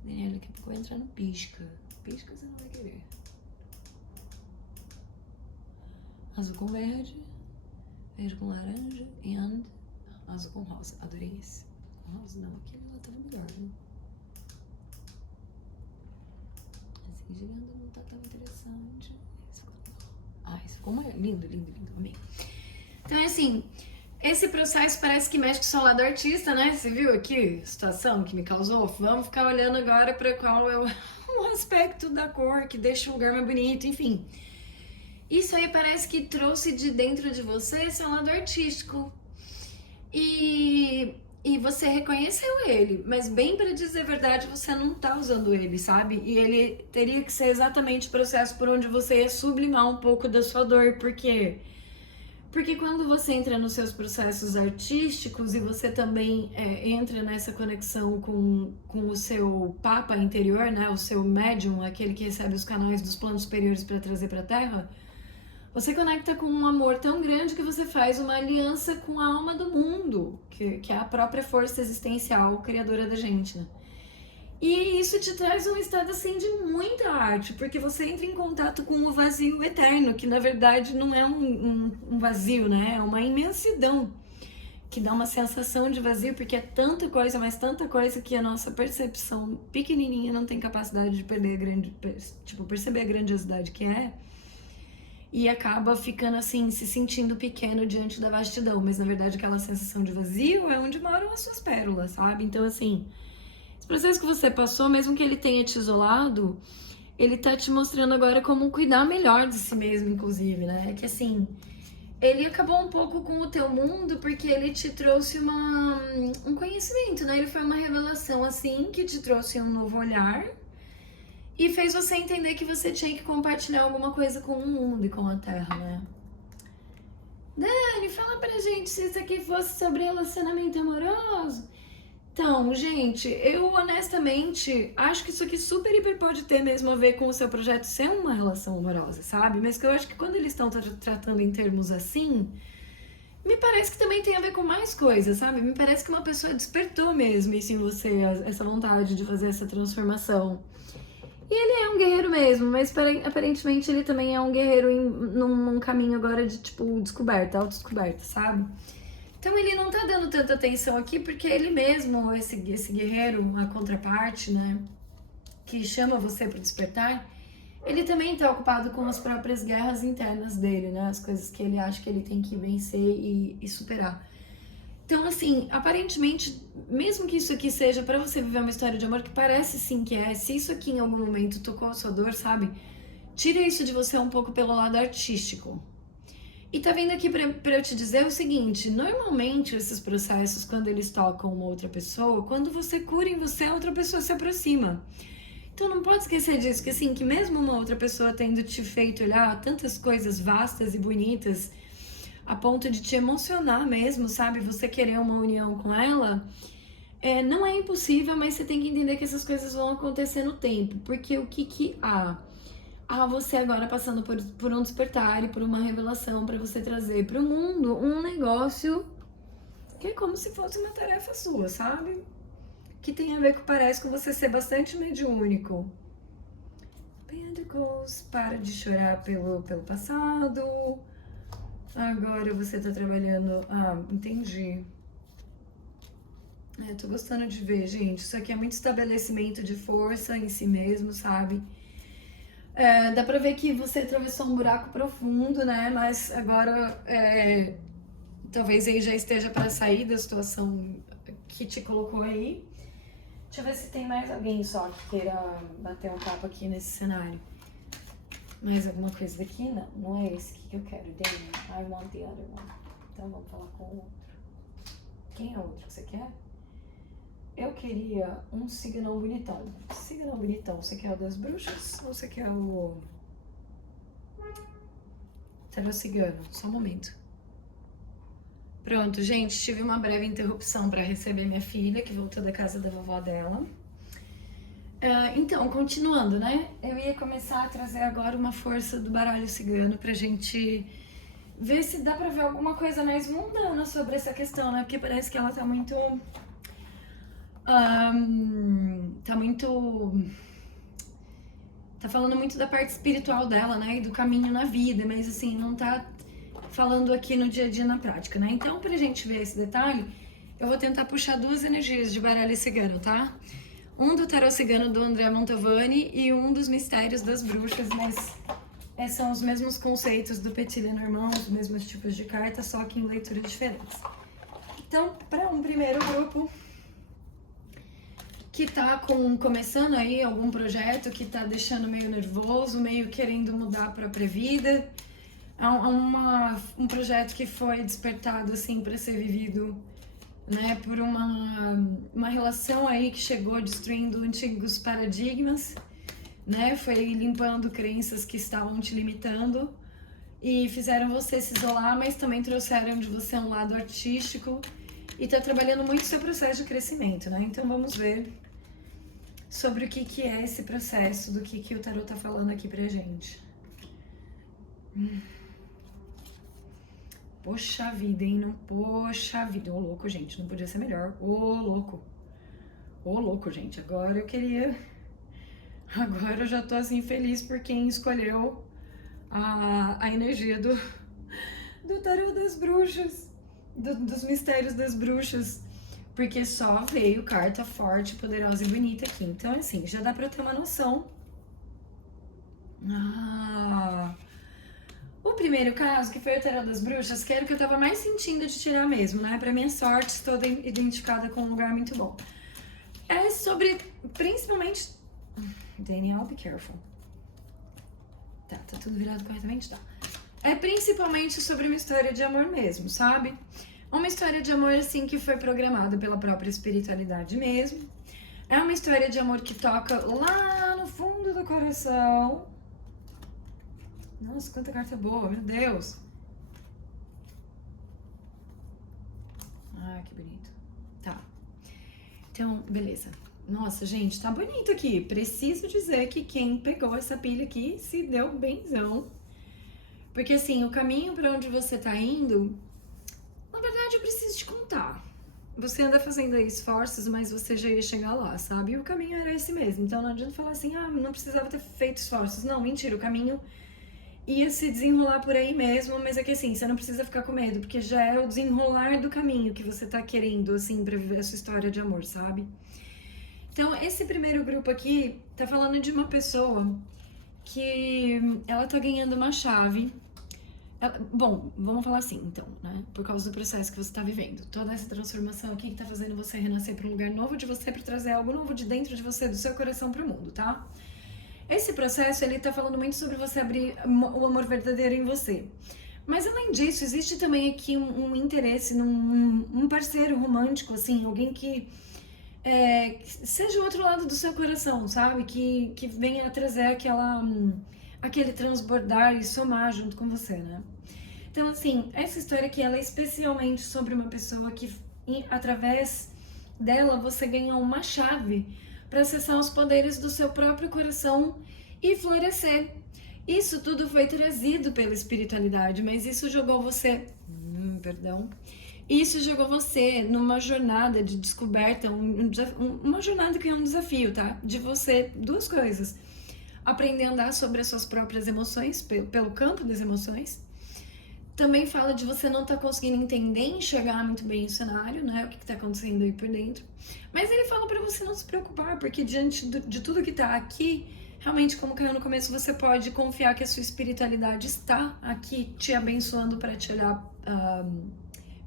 Daniela, daqui a pouco vai entrar no pisca. Pisca você não vai querer. Azul com verde. Verde com laranja e azul com rosa. Adorei esse. Com rosa não, aquele lá tava melhor, né? Assim, girando não tá tão interessante. Esse ficou legal. Ah, esse ficou maior. Lindo, lindo, lindo. Amei. Então é assim, esse processo parece que mexe com o seu lado artista, né? Você viu aqui a situação que me causou? Vamos ficar olhando agora pra qual é o aspecto da cor que deixa o lugar mais bonito, enfim. Isso aí parece que trouxe de dentro de você seu lado artístico. E e você reconheceu ele, mas bem pra dizer a verdade, você não tá usando ele, sabe? E ele teria que ser exatamente o processo por onde você ia sublimar um pouco da sua dor, porque quando você entra nos seus processos artísticos e você também entra nessa conexão com o seu papa interior, né, o seu médium, aquele que recebe os canais dos planos superiores para trazer para a Terra, você conecta com um amor tão grande que você faz uma aliança com a alma do mundo, que é a própria força existencial criadora da gente, né? E isso te traz um estado assim de muita arte, porque você entra em contato com o vazio eterno, que na verdade não é um vazio, né? É uma imensidão que dá uma sensação de vazio, porque é tanta coisa, mas tanta coisa que a nossa percepção pequenininha não tem capacidade de perceber a grandiosidade que é. E acaba ficando assim, se sentindo pequeno diante da vastidão, mas na verdade aquela sensação de vazio é onde moram as suas pérolas, sabe? Então assim, esse processo que você passou, mesmo que ele tenha te isolado, ele tá te mostrando agora como cuidar melhor de si mesmo, inclusive, né? É que assim, ele acabou um pouco com o teu mundo porque ele te trouxe um conhecimento, né? Ele foi uma revelação, assim, que te trouxe um novo olhar e fez você entender que você tinha que compartilhar alguma coisa com o mundo e com a Terra, né? Dani, fala pra gente se isso aqui fosse sobre relacionamento amoroso. Então, gente, eu honestamente acho que isso aqui super hiper pode ter mesmo a ver com o seu projeto ser uma relação amorosa, sabe? Mas que eu acho que quando eles estão tratando em termos assim, me parece que também tem a ver com mais coisas, sabe? Me parece que uma pessoa despertou mesmo isso em você, essa vontade de fazer essa transformação. E ele é um guerreiro mesmo, mas aparentemente ele também é um guerreiro num caminho agora de, tipo, descoberta, autodescoberta, sabe? Então ele não tá dando tanta atenção aqui porque ele mesmo, esse guerreiro, a contraparte, né, que chama você pro despertar, ele também tá ocupado com as próprias guerras internas dele, né, as coisas que ele acha que ele tem que vencer e superar. Então, assim, aparentemente, mesmo que isso aqui seja pra você viver uma história de amor, que parece sim que é, se isso aqui em algum momento tocou a sua dor, sabe, tira isso de você um pouco pelo lado artístico. E tá vindo aqui pra eu te dizer o seguinte, normalmente esses processos, quando eles tocam uma outra pessoa, quando você cura em você, a outra pessoa se aproxima. Então não pode esquecer disso, que assim, que mesmo uma outra pessoa tendo te feito olhar tantas coisas vastas e bonitas, a ponto de te emocionar mesmo, sabe? Você querer uma união com ela, não é impossível, mas você tem que entender que essas coisas vão acontecer no tempo. Porque o que há? Você agora passando por um despertar e por uma revelação para você trazer para o mundo um negócio que é como se fosse uma tarefa sua, sabe? Que tem a ver com, parece, com você ser bastante mediúnico. Pentacles, para de chorar pelo passado. Agora você tá trabalhando... entendi. Tô gostando de ver, gente. Isso aqui é muito estabelecimento de força em si mesmo, sabe? Dá pra ver que você atravessou um buraco profundo, né? Mas agora talvez aí já esteja para sair da situação que te colocou aí. Deixa eu ver se tem mais alguém só que queira bater um papo aqui nesse cenário. Mais alguma coisa daqui? Não, não é esse que eu quero. Damien, I want the other one. Então vamos falar com o outro. Quem é o outro que você quer? Eu queria um signão bonitão. Signão bonitão, você quer o das bruxas ou você quer o... Tarô cigano, só um momento. Pronto, gente, tive uma breve interrupção para receber minha filha, que voltou da casa da vovó dela. Então, continuando, né? Eu ia começar a trazer agora uma força do baralho cigano pra gente ver se dá pra ver alguma coisa mais mundana sobre essa questão, né? Porque parece que ela tá muito... Tá falando muito da parte espiritual dela, né? E do caminho na vida, mas assim, não tá falando aqui no dia a dia na prática, né? Então, pra gente ver esse detalhe, eu vou tentar puxar duas energias de baralho cigano, tá? Um do tarô cigano do André Montavani e um dos mistérios das bruxas, mas são os mesmos conceitos do Petit Lenormand, os mesmos tipos de cartas, só que em leituras diferentes. Então, para um primeiro grupo que tá começando aí algum projeto que tá deixando meio nervoso, meio querendo mudar a própria vida, um projeto que foi despertado assim para ser vivido né, por uma relação aí que chegou destruindo antigos paradigmas, né, foi limpando crenças que estavam te limitando e fizeram você se isolar, mas também trouxeram de você um lado artístico e tá trabalhando muito seu processo de crescimento, né? Então vamos ver sobre o que é esse processo, do que o tarot tá falando aqui pra gente. Poxa vida, hein? Não, poxa vida. Ô louco, gente, não podia ser melhor. Ô louco. Ô louco, gente. Agora eu queria... Agora eu já tô assim feliz por quem escolheu a energia do tarô das bruxas, dos mistérios das bruxas, porque só veio carta forte, poderosa e bonita aqui. Então, assim, já dá pra ter uma noção. O primeiro caso, que foi o tarô das bruxas, que era o que eu tava mais sentindo de tirar mesmo, né? Pra minha sorte, estou identificada com um lugar muito bom. É sobre, principalmente... Daniel, be careful. Tá tudo virado corretamente? Tá. É principalmente sobre uma história de amor mesmo, sabe? Uma história de amor, assim, que foi programada pela própria espiritualidade mesmo. É uma história de amor que toca lá no fundo do coração. Nossa, quanta carta boa, meu Deus. Ah, que bonito. Tá. Então, beleza. Nossa, gente, tá bonito aqui. Preciso dizer que quem pegou essa pilha aqui se deu benzão. Porque, assim, o caminho pra onde você tá indo, na verdade, eu preciso te contar. Você anda fazendo aí esforços, mas você já ia chegar lá, sabe? E o caminho era esse mesmo. Então não adianta falar assim, não precisava ter feito esforços. Não, mentira, o caminho ia se desenrolar por aí mesmo, mas é que assim, você não precisa ficar com medo, porque já é o desenrolar do caminho que você tá querendo, assim, pra viver a sua história de amor, sabe? Então, esse primeiro grupo aqui tá falando de uma pessoa que ela tá ganhando uma chave. Bom, vamos falar assim, então, né? Por causa do processo que você tá vivendo. Toda essa transformação aqui que tá fazendo você renascer pra um lugar novo de você, pra trazer algo novo de dentro de você, do seu coração pro mundo, tá? Esse processo, ele tá falando muito sobre você abrir o amor verdadeiro em você. Mas além disso, existe também aqui um interesse num parceiro romântico, assim, alguém que seja o outro lado do seu coração, sabe? Que venha trazer aquele transbordar e somar junto com você, né? Então, assim, essa história aqui, ela é especialmente sobre uma pessoa que, através dela, você ganha uma chave para acessar os poderes do seu próprio coração e florescer. Isso tudo foi trazido pela espiritualidade, mas isso jogou você... Isso jogou você numa jornada de descoberta, uma jornada que é um desafio, tá? De você, duas coisas. Aprender a andar sobre as suas próprias emoções, pelo campo das emoções. Também fala de você não estar conseguindo entender e enxergar muito bem o cenário, né? O que está acontecendo aí por dentro. Mas ele fala para você não se preocupar, porque diante de tudo que tá aqui, realmente, como caiu no começo, você pode confiar que a sua espiritualidade está aqui te abençoando para te olhar...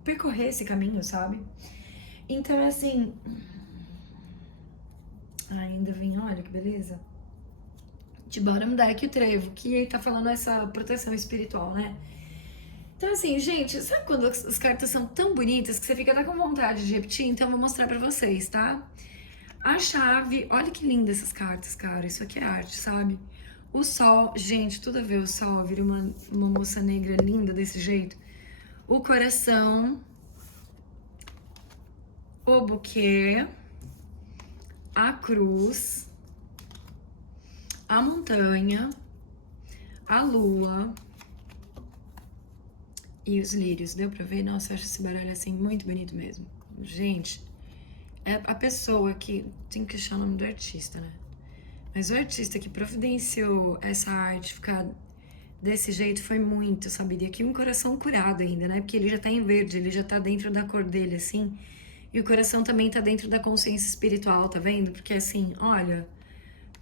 percorrer esse caminho, sabe? Então, é assim... ainda vem, olha que beleza. De bottom deck, o trevo, que tá falando essa proteção espiritual, né? Então, assim, gente, sabe quando as cartas são tão bonitas que você fica até com vontade de repetir? Então, eu vou mostrar pra vocês, tá? A chave... olha que linda essas cartas, cara. Isso aqui é arte, sabe? O sol... gente, tudo a ver o sol. Vira uma moça negra linda desse jeito. O coração, o buquê, a cruz, a montanha, a lua e os lírios. Deu pra ver? Nossa, eu acho esse baralho assim muito bonito mesmo. Gente, é a pessoa que... tem que achar o nome do artista, né? Mas o artista que providenciou essa arte ficar... desse jeito foi muito, sabe? E aqui um coração curado ainda, né? Porque ele já tá em verde, ele já tá dentro da cor dele, assim. E o coração também tá dentro da consciência espiritual, tá vendo? Porque, assim, olha,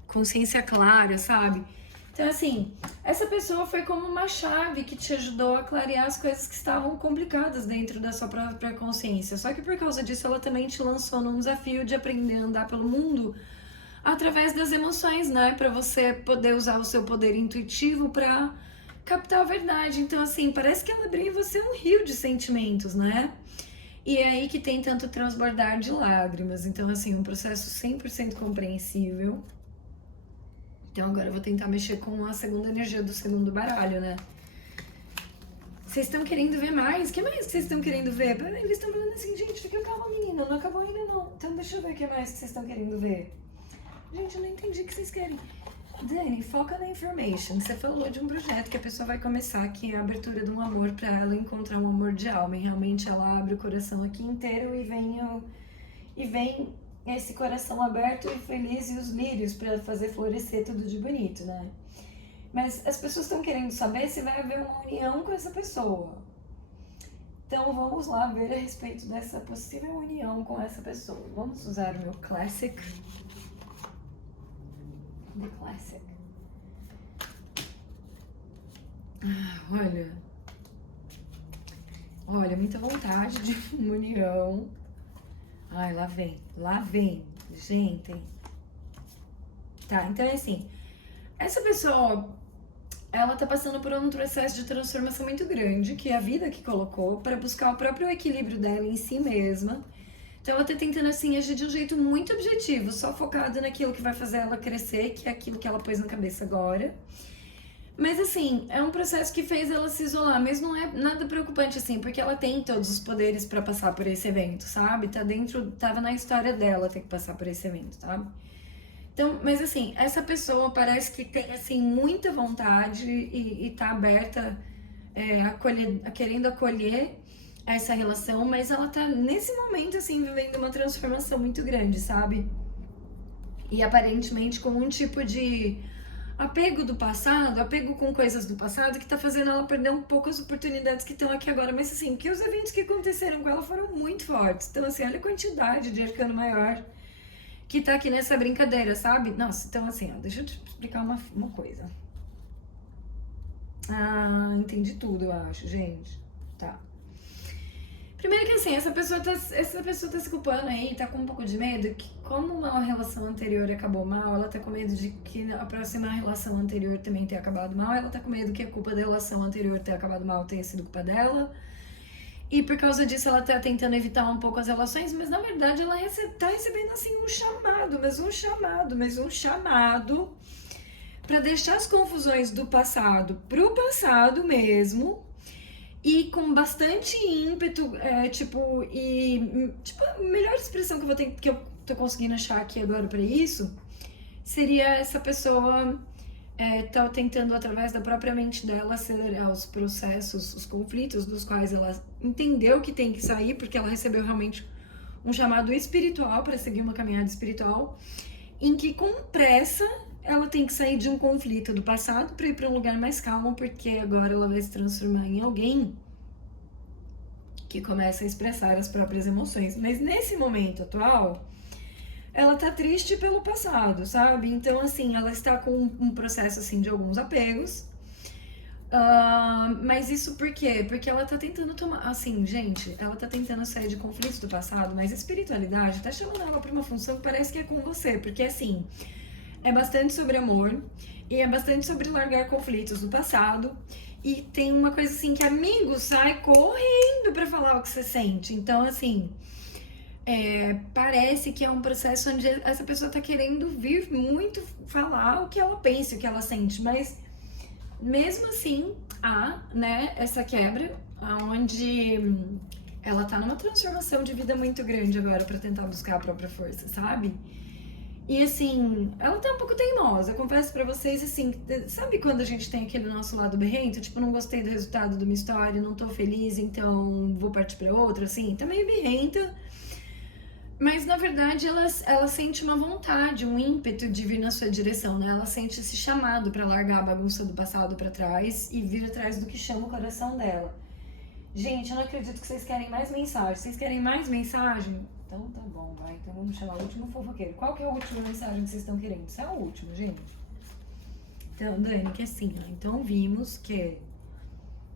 consciência clara, sabe? Então, assim, essa pessoa foi como uma chave que te ajudou a clarear as coisas que estavam complicadas dentro da sua própria consciência. Só que por causa disso, ela também te lançou num desafio de aprender a andar pelo mundo através das emoções, né? Pra você poder usar o seu poder intuitivo pra captar a verdade. Então, assim, parece que ela abriu em você um rio de sentimentos, né? E é aí que tem tanto transbordar de lágrimas. Então, assim, um processo 100% compreensível. Então, agora eu vou tentar mexer com a segunda energia do segundo baralho, né? Vocês estão querendo ver mais? O que mais que vocês estão querendo ver? Eles estão falando assim, gente, fica calma, menina, não acabou ainda não. Então, deixa eu ver o que mais que vocês estão querendo ver. Gente, eu não entendi o que vocês querem. Dani, foca na information. Você falou de um projeto que a pessoa vai começar, que é a abertura de um amor pra ela encontrar um amor de alma. E realmente ela abre o coração aqui inteiro e vem esse coração aberto e feliz e os lírios pra fazer florescer tudo de bonito, né? Mas as pessoas estão querendo saber se vai haver uma união com essa pessoa. Então vamos lá ver a respeito dessa possível união com essa pessoa. Vamos usar o meu Classic. The Classic. Olha, muita vontade de uma união. Ai, lá vem, gente. Tá, então é assim, essa pessoa, ela tá passando por um processo de transformação muito grande, que é a vida que colocou, para buscar o próprio equilíbrio dela em si mesma. Então ela tá tentando, assim, agir de um jeito muito objetivo, só focado naquilo que vai fazer ela crescer, que é aquilo que ela pôs na cabeça agora. Mas, assim, é um processo que fez ela se isolar, mas não é nada preocupante, assim, porque ela tem todos os poderes pra passar por esse evento, sabe? Tava na história dela ter que passar por esse evento, sabe? Então, mas assim, essa pessoa parece que tem, assim, muita vontade e tá aberta querendo acolher essa relação, mas ela tá, nesse momento, assim, vivendo uma transformação muito grande, sabe? E aparentemente com um tipo de apego do passado, apego com coisas do passado, que tá fazendo ela perder um pouco as oportunidades que estão aqui agora. Mas assim, que os eventos que aconteceram com ela foram muito fortes. Então, assim, olha a quantidade de arcano maior que tá aqui nessa brincadeira, sabe? Nossa, então assim, ó, deixa eu te explicar uma coisa. Ah, entendi tudo, eu acho, gente. Tá. Primeiro que assim, essa pessoa tá se culpando aí, tá com um pouco de medo que, como uma relação anterior acabou mal, ela tá com medo de que a próxima relação anterior também tenha acabado mal, ela tá com medo que a culpa da relação anterior ter acabado mal tenha sido culpa dela. E por causa disso ela tá tentando evitar um pouco as relações, mas na verdade ela tá recebendo assim um chamado pra deixar as confusões do passado pro passado mesmo. E com bastante ímpeto, a melhor expressão que eu tô conseguindo achar aqui agora pra isso seria essa pessoa tá tentando, através da própria mente dela, acelerar os processos, os conflitos dos quais ela entendeu que tem que sair, porque ela recebeu realmente um chamado espiritual para seguir uma caminhada espiritual, em que com pressa ela tem que sair de um conflito do passado para ir para um lugar mais calmo, porque agora ela vai se transformar em alguém que começa a expressar as próprias emoções. Mas nesse momento atual, ela tá triste pelo passado, sabe? Então, assim, ela está com um processo, assim, de alguns apegos. Mas isso por quê? Porque ela tá tentando tomar... Assim, gente, ela tá tentando sair de conflitos do passado, mas a espiritualidade tá chamando ela pra uma função que parece que é com você. Porque, assim, é bastante sobre amor e é bastante sobre largar conflitos do passado. E tem uma coisa, assim, que amigo sai correndo pra falar o que você sente. Então, assim... parece que é um processo onde essa pessoa tá querendo vir muito falar o que ela pensa, o que ela sente, mas mesmo assim há, né, essa quebra, onde ela tá numa transformação de vida muito grande agora pra tentar buscar a própria força, sabe? E assim, ela tá um pouco teimosa, confesso pra vocês, assim, sabe quando a gente tem aquele nosso lado berrento, tipo, não gostei do resultado de uma história, não tô feliz, então vou partir pra outra, assim, tá meio berrenta. Mas, na verdade, ela sente uma vontade, um ímpeto de vir na sua direção, né? Ela sente esse chamado pra largar a bagunça do passado pra trás e vir atrás do que chama o coração dela. Gente, eu não acredito que vocês querem mais mensagem. Vocês querem mais mensagem? Então tá bom, vai. Então vamos chamar o último fofoqueiro. Qual que é a última mensagem que vocês estão querendo? Isso é a última, gente. Então, Dani, que assim, ó. Então vimos que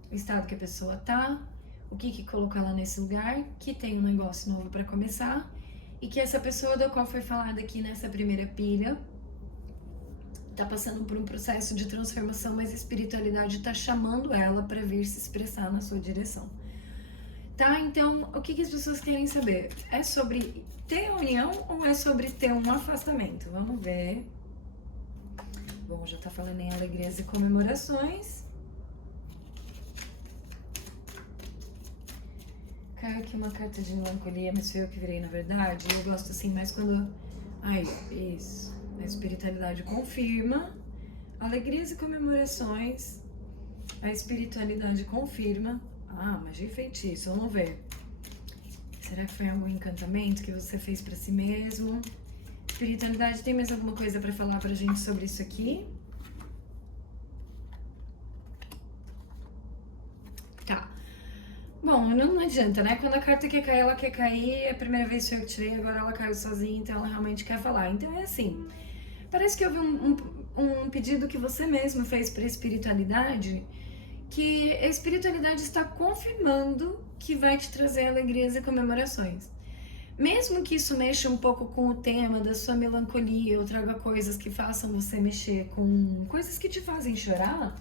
o estado que a pessoa tá, o que colocou ela nesse lugar, que tem um negócio novo pra começar. E que essa pessoa da qual foi falada aqui nessa primeira pilha tá passando por um processo de transformação, mas a espiritualidade tá chamando ela para vir se expressar na sua direção. Tá? Então, o que as pessoas querem saber? É sobre ter união ou é sobre ter um afastamento? Vamos ver. Bom, já tá falando em alegrias e comemorações. Caiu aqui uma carta de melancolia, mas foi eu que virei na verdade. Eu gosto assim mais quando... Ai, isso. A espiritualidade confirma. Alegrias e comemorações. A espiritualidade confirma. Ah, magia e feitiço, vamos ver. Será que foi algum encantamento que você fez pra si mesmo? Espiritualidade, tem mais alguma coisa pra falar pra gente sobre isso aqui? Tá. Bom, não adianta, né? Quando a carta quer cair, ela quer cair. É a primeira vez que eu tirei, agora ela caiu sozinha, então ela realmente quer falar. Então é assim, parece que houve um pedido que você mesmo fez pra espiritualidade, que a espiritualidade está confirmando que vai te trazer alegrias e comemorações. Mesmo que isso mexa um pouco com o tema da sua melancolia, ou traga coisas que façam você mexer com coisas que te fazem chorar,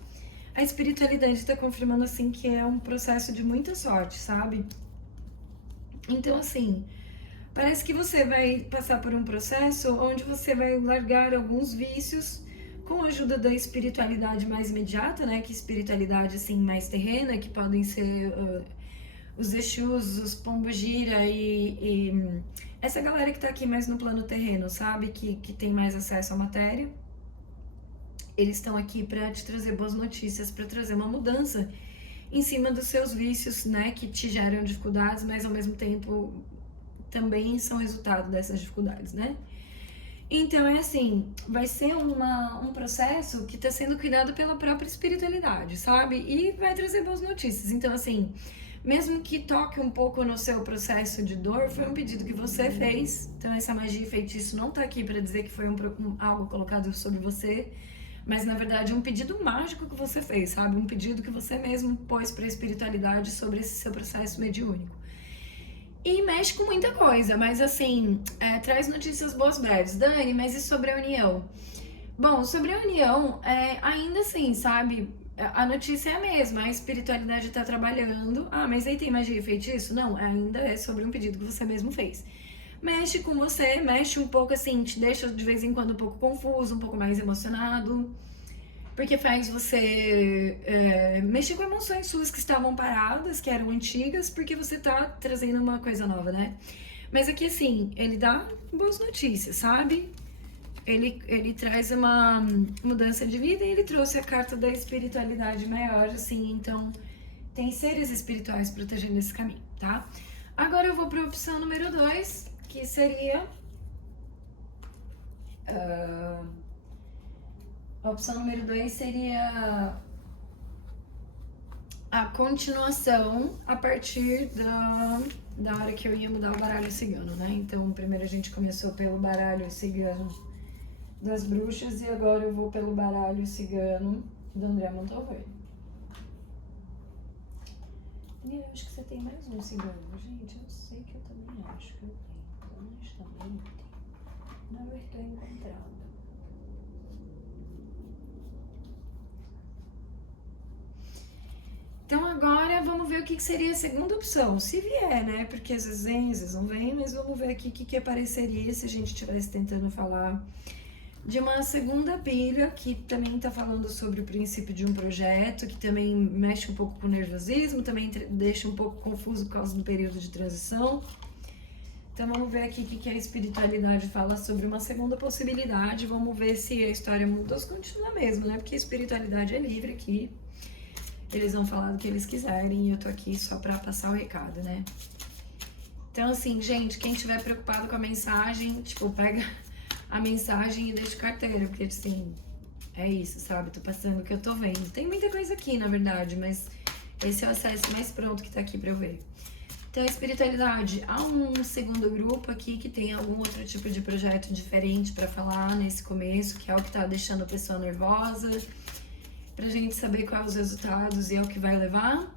a espiritualidade está confirmando assim que é um processo de muita sorte, sabe? Então assim, parece que você vai passar por um processo onde você vai largar alguns vícios com a ajuda da espiritualidade mais imediata, né? Que espiritualidade assim mais terrena, que podem ser os Exus, os Pombogira e essa galera que tá aqui mais no plano terreno, sabe? Que tem mais acesso à matéria. Eles estão aqui para te trazer boas notícias, para trazer uma mudança em cima dos seus vícios, né? Que te geram dificuldades, mas ao mesmo tempo também são resultado dessas dificuldades, né? Então é assim, vai ser um processo que está sendo cuidado pela própria espiritualidade, sabe? E vai trazer boas notícias. Então assim, mesmo que toque um pouco no seu processo de dor, foi um pedido que você fez. Então essa magia e feitiço não tá aqui para dizer que foi algo colocado sobre você, mas na verdade um pedido mágico que você fez, sabe? Um pedido que você mesmo pôs para a espiritualidade sobre esse seu processo mediúnico. E mexe com muita coisa, mas assim, traz notícias boas breves. Dani, mas e sobre a união? Bom, sobre a união, ainda assim, sabe? A notícia é a mesma, a espiritualidade tá trabalhando. Ah, mas aí tem magia e feitiço? Não, ainda é sobre um pedido que você mesmo fez. Mexe com você, mexe um pouco assim, te deixa de vez em quando um pouco confuso, um pouco mais emocionado. Porque faz você mexer com emoções suas que estavam paradas, que eram antigas, porque você tá trazendo uma coisa nova, né? Mas aqui, assim, ele dá boas notícias, sabe? Ele traz uma mudança de vida e ele trouxe a carta da espiritualidade maior, assim, então tem seres espirituais protegendo esse caminho, tá? Agora eu vou para a opção número 2, que seria... a opção número 2 seria a continuação a partir da hora que eu ia mudar o baralho cigano, né? Então, primeiro a gente começou pelo baralho cigano das bruxas e agora eu vou pelo baralho cigano do André Montalverde. Eu acho que você tem mais um cigano, gente. Eu sei que eu também acho que eu tenho. Honestamente, não estou encontrando. Então agora vamos ver o que seria a segunda opção, se vier, né? Porque às vezes vem, às vezes não vem, mas vamos ver aqui o que apareceria se a gente estivesse tentando falar de uma segunda pilha, que também tá falando sobre o princípio de um projeto, que também mexe um pouco com o nervosismo, também deixa um pouco confuso por causa do período de transição. Então vamos ver aqui o que a espiritualidade fala sobre uma segunda possibilidade, vamos ver se a história mudou ou continua mesmo, né? Porque a espiritualidade é livre aqui. Eles vão falar do que eles quiserem e eu tô aqui só pra passar o recado, né? Então, assim, gente, quem estiver preocupado com a mensagem, tipo, pega a mensagem e deixa carteira, porque, assim, é isso, sabe? Tô passando o que eu tô vendo. Tem muita coisa aqui, na verdade, mas esse é o acesso mais pronto que tá aqui pra eu ver. Então, a espiritualidade, há um segundo grupo aqui que tem algum outro tipo de projeto diferente pra falar nesse começo, que é o que tá deixando a pessoa nervosa, pra gente saber quais os resultados e é o que vai levar.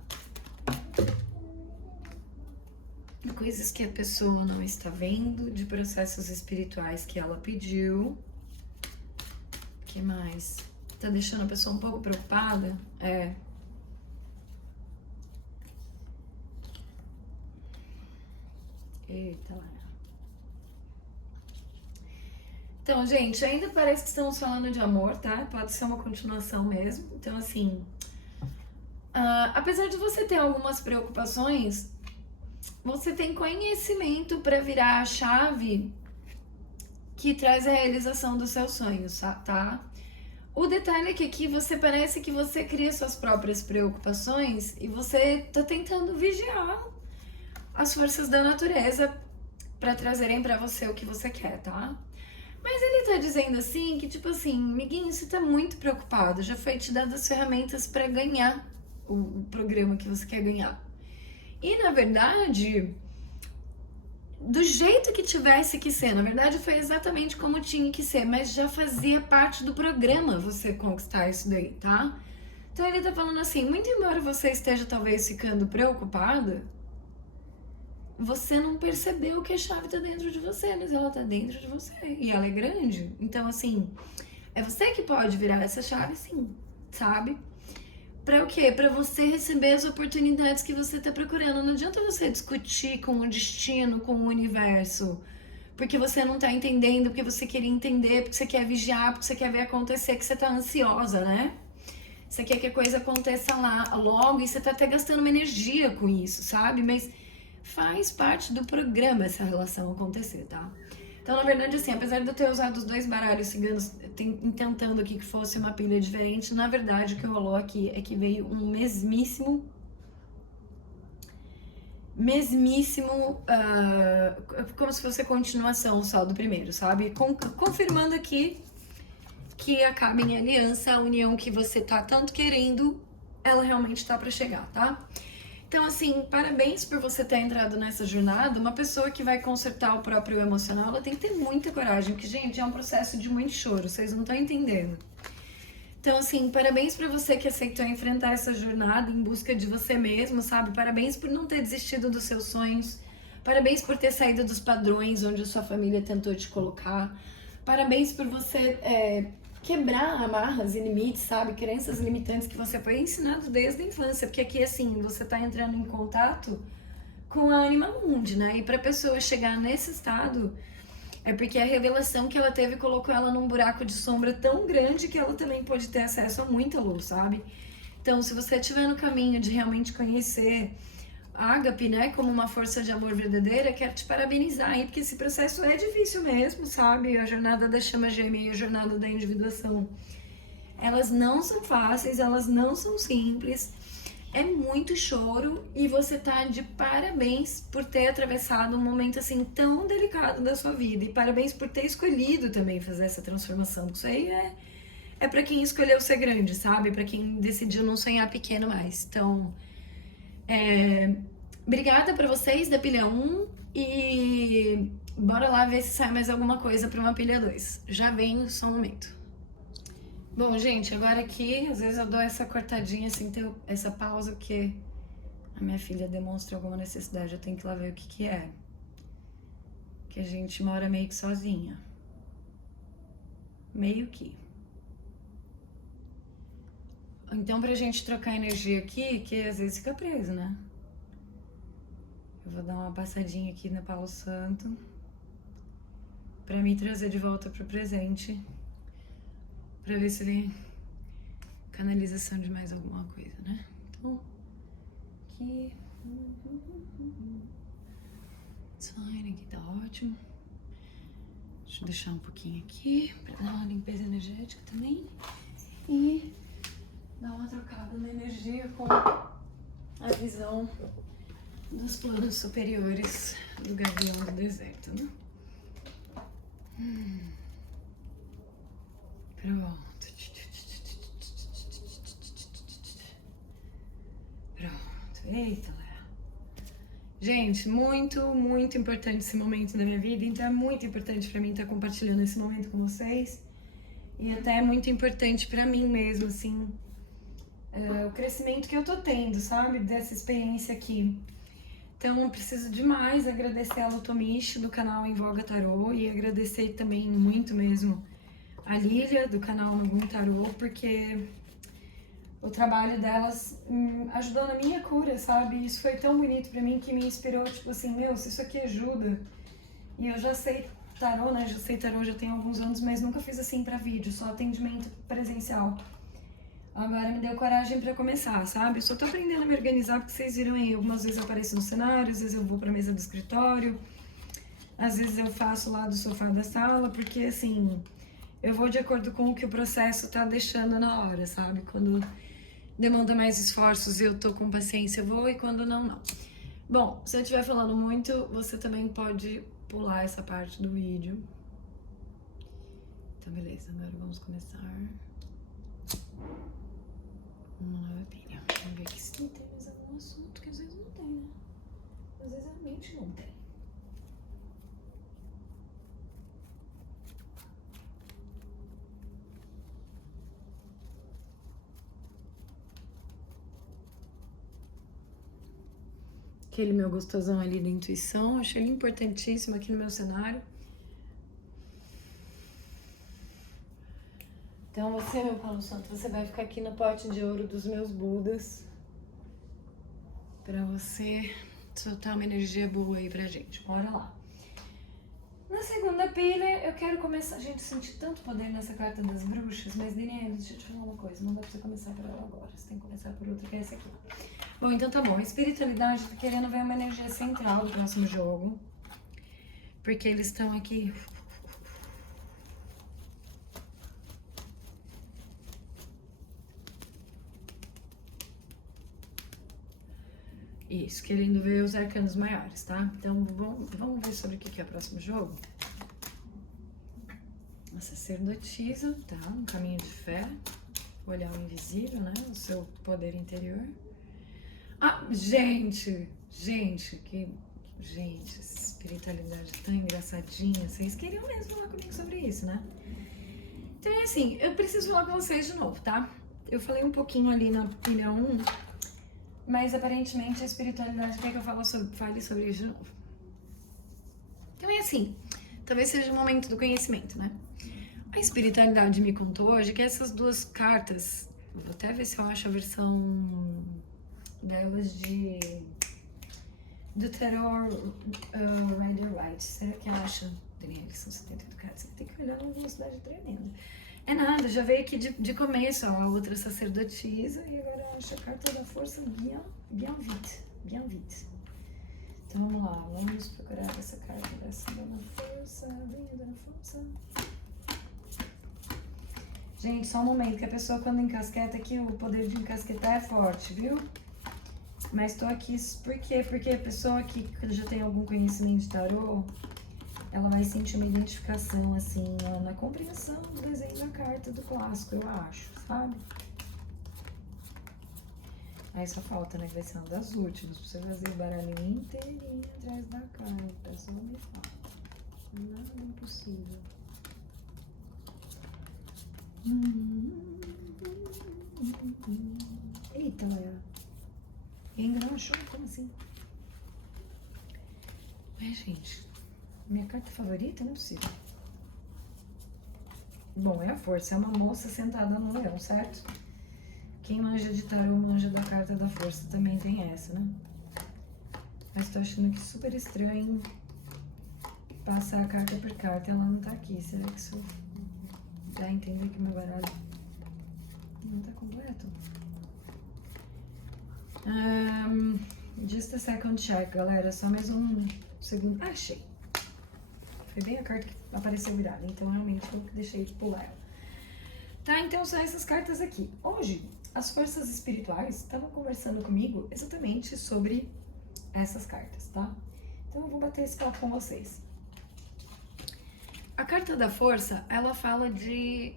Coisas que a pessoa não está vendo, de processos espirituais que ela pediu. O que mais? Tá deixando a pessoa um pouco preocupada? Eita lá. Então, gente, ainda parece que estamos falando de amor, tá? Pode ser uma continuação mesmo. Então, assim, apesar de você ter algumas preocupações, você tem conhecimento para virar a chave que traz a realização dos seus sonhos, tá? O detalhe é que aqui você parece que você cria suas próprias preocupações e você tá tentando vigiar as forças da natureza para trazerem para você o que você quer, tá? Mas ele tá dizendo assim que, tipo assim, amiguinho, você tá muito preocupado, já foi te dado as ferramentas para ganhar o programa que você quer ganhar. E na verdade, do jeito que tivesse que ser, na verdade foi exatamente como tinha que ser, mas já fazia parte do programa você conquistar isso daí, tá? Então ele tá falando assim, muito embora você esteja talvez ficando preocupada, você não percebeu que a chave tá dentro de você, mas ela tá dentro de você. E ela é grande. Então, assim, é você que pode virar essa chave, sim, sabe? Pra o quê? Pra você receber as oportunidades que você tá procurando. Não adianta você discutir com o destino, com o universo, porque você não tá entendendo, porque você queria entender, porque você quer vigiar, porque você quer ver acontecer, que você tá ansiosa, né? Você quer que a coisa aconteça lá logo e você tá até gastando uma energia com isso, sabe? Mas faz parte do programa essa relação acontecer, tá? Então, na verdade, assim, apesar de eu ter usado os 2 baralhos ciganos, tentando aqui que fosse uma pilha diferente, na verdade, o que rolou aqui é que veio um mesmíssimo, como se fosse a continuação só do primeiro, sabe? Confirmando aqui que acaba em aliança, a união que você tá tanto querendo, ela realmente tá pra chegar, tá? Então, assim, parabéns por você ter entrado nessa jornada. Uma pessoa que vai consertar o próprio emocional, ela tem que ter muita coragem, porque, gente, é um processo de muito choro, vocês não estão entendendo. Então, assim, parabéns pra você que aceitou enfrentar essa jornada em busca de você mesmo, sabe? Parabéns por não ter desistido dos seus sonhos. Parabéns por ter saído dos padrões onde a sua família tentou te colocar. Parabéns por você quebrar amarras e limites, sabe? Crenças limitantes que você foi ensinado desde a infância. Porque aqui, assim, você tá entrando em contato com a Anima Mundi, né? E pra pessoa chegar nesse estado, é porque a revelação que ela teve colocou ela num buraco de sombra tão grande que ela também pode ter acesso a muita luz, sabe? Então, se você estiver no caminho de realmente conhecer a Ágape, né, como uma força de amor verdadeira, quero te parabenizar aí, porque esse processo é difícil mesmo, sabe? A jornada da chama gêmea e a jornada da individuação, elas não são fáceis, elas não são simples, é muito choro e você tá de parabéns por ter atravessado um momento assim tão delicado da sua vida e parabéns por ter escolhido também fazer essa transformação, isso aí é pra quem escolheu ser grande, sabe? Pra quem decidiu não sonhar pequeno mais. Então, obrigada pra vocês da pilha 1 e bora lá ver se sai mais alguma coisa pra uma pilha 2. Já vem, só um momento. Bom, gente, agora aqui, às vezes eu dou essa cortadinha sem ter essa pausa, porque a minha filha demonstra alguma necessidade, eu tenho que ir lá ver o que é. Que a gente mora meio que sozinha. Meio que. Então, pra gente trocar energia aqui, que às vezes fica preso, né? Eu vou dar uma passadinha aqui na Palo Santo pra me trazer de volta pro presente, pra ver se vem canalização de mais alguma coisa, né? Então, aqui. Sign aqui tá ótimo. Deixa eu deixar um pouquinho aqui pra dar uma limpeza energética também. E dar uma trocada na energia com a visão dos planos superiores do Gavião do Deserto, né? Pronto. Pronto. Eita, Léa. Gente, muito importante esse momento da minha vida. Então é muito importante pra mim estar compartilhando esse momento com vocês. E até é muito importante pra mim mesmo, assim, o crescimento que eu tô tendo, sabe? Dessa experiência aqui. Então eu preciso demais agradecer a Lutomichi do canal Em Voga Tarô e agradecer também muito mesmo a Lília do canal Nogum Tarô, porque o trabalho delas ajudou na minha cura, sabe? Isso foi tão bonito pra mim que me inspirou, tipo assim, meu, se isso aqui ajuda. E eu já sei tarô, né? Já sei tarô já tem alguns anos, mas nunca fiz assim pra vídeo, só atendimento presencial. Agora me deu coragem pra começar, sabe? Eu só tô aprendendo a me organizar, porque vocês viram aí, algumas vezes eu apareço no cenário, às vezes eu vou pra mesa do escritório, às vezes eu faço lá do sofá da sala, porque assim, eu vou de acordo com o que o processo tá deixando na hora, sabe? Quando demanda mais esforços e eu tô com paciência, eu vou, e quando não, não. Bom, se eu estiver falando muito, você também pode pular essa parte do vídeo. Então, beleza, agora vamos começar. Uma nova opinião. Vamos ver aqui se tem mais algum assunto, que às vezes não tem, né? Às vezes realmente não tem. Aquele meu gostosão ali da intuição, achei ele importantíssimo aqui no meu cenário. Então você, meu Palo Santo, você vai ficar aqui no pote de ouro dos meus Budas, pra você soltar uma energia boa aí pra gente. Bora lá. Na segunda pilha, eu quero começar... Gente, senti tanto poder nessa carta das bruxas, mas, Daniela, deixa eu te falar uma coisa, não dá pra você começar por ela agora, você tem que começar por outra, que é essa aqui. Bom, então tá bom. A espiritualidade tá querendo ver uma energia central do próximo jogo, porque eles estão aqui... Isso, querendo ver os arcanos maiores, tá? Então, vamos ver sobre o que é o próximo jogo. A sacerdotisa, tá? Um caminho de fé. Olhar o invisível, né? O seu poder interior. Ah, gente, essa espiritualidade tão engraçadinha. Vocês queriam mesmo falar comigo sobre isso, né? Então é assim, eu preciso falar com vocês de novo, tá? Eu falei um pouquinho ali na pilha 1, mas aparentemente a espiritualidade quer que eu fale sobre isso de novo. Então é assim, talvez seja o momento do conhecimento, né? A espiritualidade me contou hoje que essas duas cartas, vou até ver se eu acho a versão delas do Tarot Rider-Waite. Será que acha? Daniela, são 78 cartas, você tem que olhar uma velocidade tremenda. É nada, já veio aqui de começo, ó, a outra sacerdotisa, e agora acho a carta da força bien vite. Então vamos lá, vamos procurar essa carta dessa dona força, dona força. Gente, só um momento, que a pessoa quando encasqueta aqui, o poder de encasquetar é forte, viu? Mas tô aqui, por quê? Porque a pessoa que já tem algum conhecimento de tarô, ela vai sentir uma identificação, assim, ó, na compreensão do desenho da carta do clássico, eu acho, sabe? Aí só falta, né, que vai ser uma das últimas, pra você fazer o baralho inteirinho atrás da carta, só me falta. Nada impossível. Eita, Léa. Engraxou? Como assim? Gente, minha carta favorita não é possível. Bom, é a força, é uma moça sentada no leão, certo? Quem manja de tarô, manja da carta da força, também tem essa, né? Mas tô achando que super estranho passar a carta por carta e ela não tá aqui. Será que isso dá a entender que meu baralho não tá completo? Just a second check, galera. Só mais um segundo. Ah, achei. Foi bem a carta que apareceu virada, então realmente eu deixei de pular ela. Tá, então são essas cartas aqui. Hoje, as forças espirituais estavam conversando comigo exatamente sobre essas cartas, tá? Então eu vou bater esse papo com vocês. A carta da força, ela fala de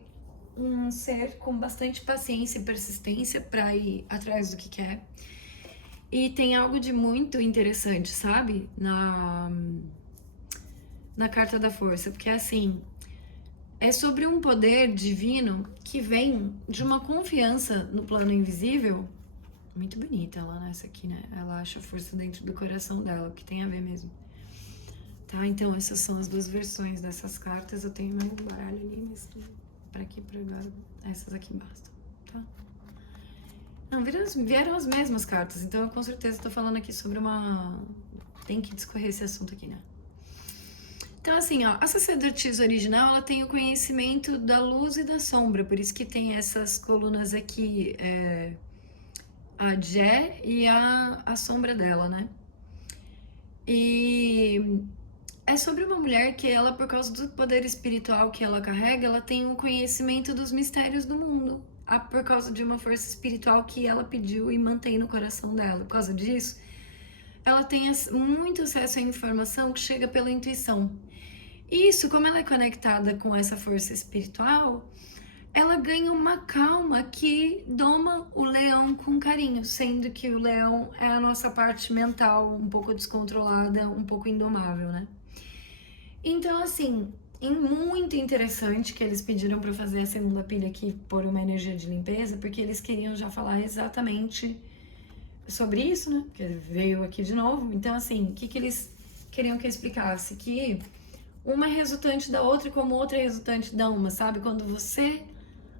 um ser com bastante paciência e persistência para ir atrás do que quer. E tem algo de muito interessante, sabe? Na carta da força, porque assim, é sobre um poder divino que vem de uma confiança no plano invisível. Muito bonita ela nessa aqui, né? Ela acha força dentro do coração dela, o que tem a ver mesmo. Tá, então essas são as duas versões dessas cartas. Eu tenho mais um baralho ali, mas pra aqui, pra agora, essas aqui bastam, tá? Não, vieram as mesmas cartas, então eu com certeza tô falando aqui sobre uma... Tem que discorrer esse assunto aqui, né? Então, assim, ó, a sacerdotisa original, ela tem o conhecimento da luz e da sombra, por isso que tem essas colunas aqui, a Jé e a sombra dela, né? E é sobre uma mulher que ela, por causa do poder espiritual que ela carrega, ela tem um conhecimento dos mistérios do mundo, por causa de uma força espiritual que ela pediu e mantém no coração dela. Por causa disso, ela tem muito acesso à informação que chega pela intuição. Isso, como ela é conectada com essa força espiritual, ela ganha uma calma que doma o leão com carinho, sendo que o leão é a nossa parte mental um pouco descontrolada, um pouco indomável, né? Então, assim, é muito interessante que eles pediram para fazer a segunda pilha aqui por uma energia de limpeza, porque eles queriam já falar exatamente sobre isso, né? Que veio aqui de novo. Então, assim, o que eles queriam que eu explicasse? Que uma é resultante da outra, como outra é resultante da uma, sabe? Quando você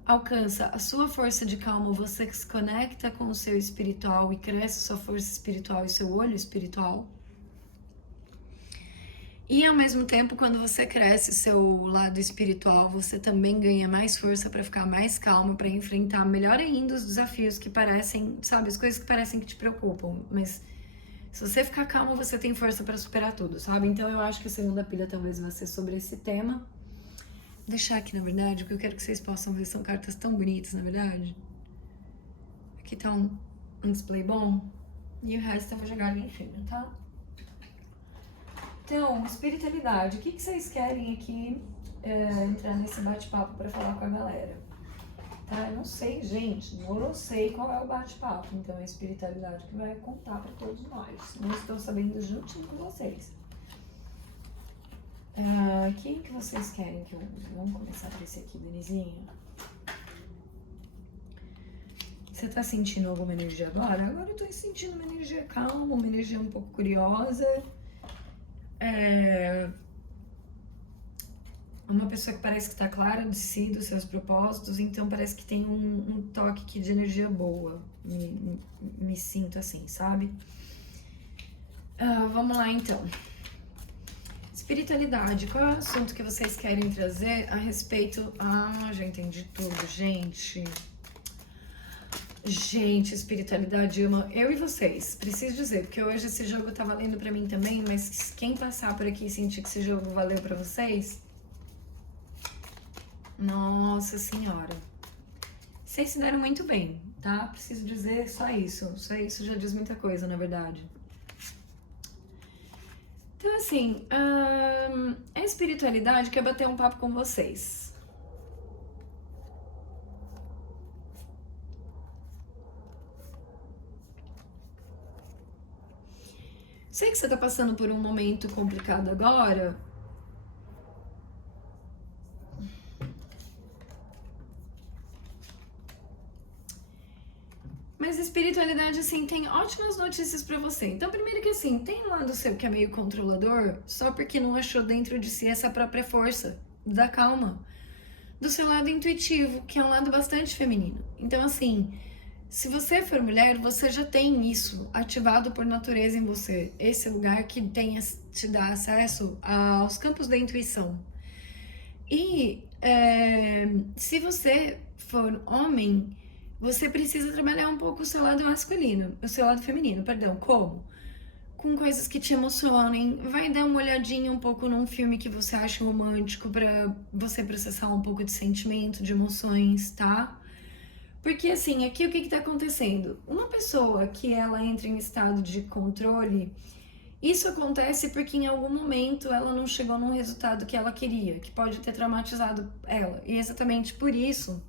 alcança a sua força de calma, você se conecta com o seu espiritual e cresce sua força espiritual e seu olho espiritual. E ao mesmo tempo, quando você cresce seu lado espiritual, você também ganha mais força para ficar mais calmo, para enfrentar melhor ainda os desafios que parecem, sabe, as coisas que parecem que te preocupam, mas se você ficar calmo, você tem força para superar tudo, sabe? Então eu acho que a segunda pilha talvez vai ser sobre esse tema. Vou deixar aqui, na verdade, o que eu quero que vocês possam ver são cartas tão bonitas, na verdade. Aqui tá um display bom. E o resto eu vou jogar ali em cima, tá? Então, espiritualidade. O que vocês querem aqui entrar nesse bate-papo para falar com a galera? Tá? Eu não sei, gente. Eu não sei qual é o bate-papo. Então, é a espiritualidade que vai contar para todos nós. Não estou sabendo juntinho com vocês. Quem que vocês querem que eu use? Vamos começar por esse aqui, Denizinha. Você tá sentindo alguma energia agora? Agora eu tô sentindo uma energia calma, uma energia um pouco curiosa. Uma pessoa que parece que tá clara de si, dos seus propósitos, então parece que tem um toque aqui de energia boa. Me sinto assim, sabe? Vamos lá, então. Espiritualidade. Qual é o assunto que vocês querem trazer a respeito... já entendi tudo, gente. Gente, espiritualidade ama eu e vocês. Preciso dizer, porque hoje esse jogo tá valendo pra mim também, mas quem passar por aqui e sentir que esse jogo valeu pra vocês... Nossa Senhora. Vocês se deram muito bem, tá? Preciso dizer só isso. Só isso já diz muita coisa, na verdade. Então, assim, a espiritualidade quer bater um papo com vocês. Sei que você tá passando por um momento complicado agora. Mas a espiritualidade, assim, tem ótimas notícias pra você. Então, primeiro que, assim, tem um lado seu que é meio controlador, só porque não achou dentro de si essa própria força da calma. Do seu lado intuitivo, que é um lado bastante feminino. Então, assim, se você for mulher, você já tem isso ativado por natureza em você. Esse lugar que te dá acesso aos campos da intuição. E se você for homem... Você precisa trabalhar um pouco o seu lado masculino, o seu lado feminino, perdão. Como? Com coisas que te emocionem. Vai dar uma olhadinha um pouco num filme que você acha romântico pra você processar um pouco de sentimento, de emoções, tá? Porque assim, aqui o que tá acontecendo? Uma pessoa que ela entra em estado de controle, isso acontece porque em algum momento ela não chegou num resultado que ela queria, que pode ter traumatizado ela. E exatamente por isso...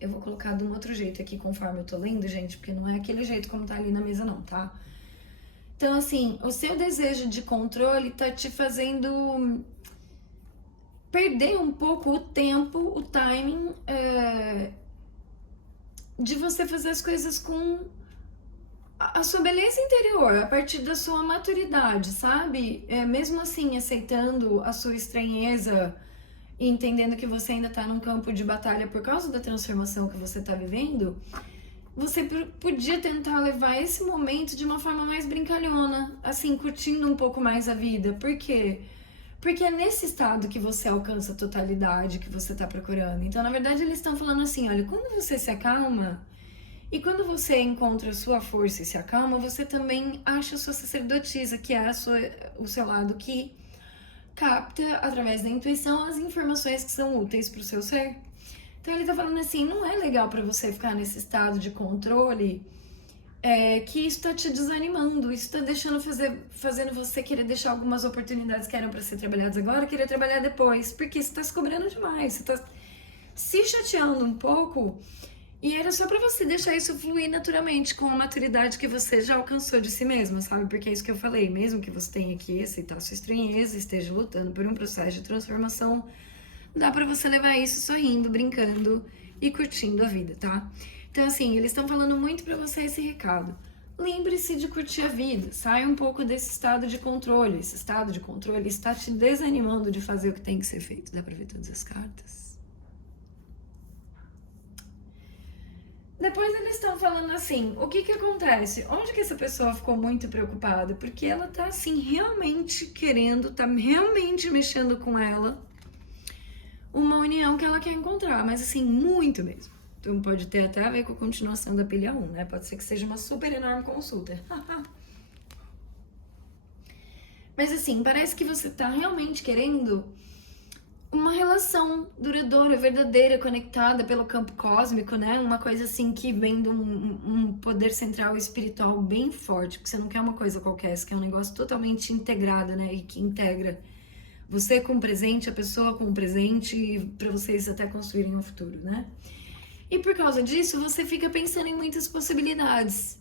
Eu vou colocar de um outro jeito aqui, conforme eu tô lendo, gente, porque não é aquele jeito como tá ali na mesa, não, tá? Então, assim, o seu desejo de controle tá te fazendo perder um pouco o tempo, o timing de você fazer as coisas com a sua beleza interior, a partir da sua maturidade, sabe? Mesmo assim, aceitando a sua estranheza... E entendendo que você ainda tá num campo de batalha por causa da transformação que você tá vivendo, você podia tentar levar esse momento de uma forma mais brincalhona, assim, curtindo um pouco mais a vida. Por quê? Porque é nesse estado que você alcança a totalidade que você está procurando. Então, na verdade, eles estão falando assim, olha, quando você se acalma e quando você encontra a sua força e se acalma, você também acha a sua sacerdotisa, que é o seu lado que capta, através da intuição, as informações que são úteis para o seu ser. Então ele tá falando assim, não é legal para você ficar nesse estado de controle, que isso tá te desanimando, isso tá fazendo você querer deixar algumas oportunidades que eram para ser trabalhadas agora, querer trabalhar depois, porque você tá se cobrando demais, você tá se chateando um pouco, e era só para você deixar isso fluir naturalmente, com a maturidade que você já alcançou de si mesma, sabe? Porque é isso que eu falei, mesmo que você tenha que aceitar sua estranheza, esteja lutando por um processo de transformação, dá pra você levar isso sorrindo, brincando e curtindo a vida, tá? Então, assim, eles estão falando muito pra você esse recado. Lembre-se de curtir a vida, saia um pouco desse estado de controle. Esse estado de controle está te desanimando de fazer o que tem que ser feito. Dá pra ver todas as cartas? Depois eles estão falando assim, o que acontece? Onde que essa pessoa ficou muito preocupada? Porque ela tá, assim, realmente querendo, tá realmente mexendo com ela, uma união que ela quer encontrar, mas assim, muito mesmo. Então pode ter até a ver com a continuação da pilha 1, né? Pode ser que seja uma super enorme consulta. Mas assim, parece que você tá realmente querendo uma relação duradoura, verdadeira, conectada pelo campo cósmico, né? Uma coisa assim que vem de um poder central espiritual bem forte, porque você não quer uma coisa qualquer, você quer um negócio totalmente integrado, né? E que integra você com o presente, a pessoa com o presente, para vocês até construírem um futuro, né? E por causa disso, você fica pensando em muitas possibilidades.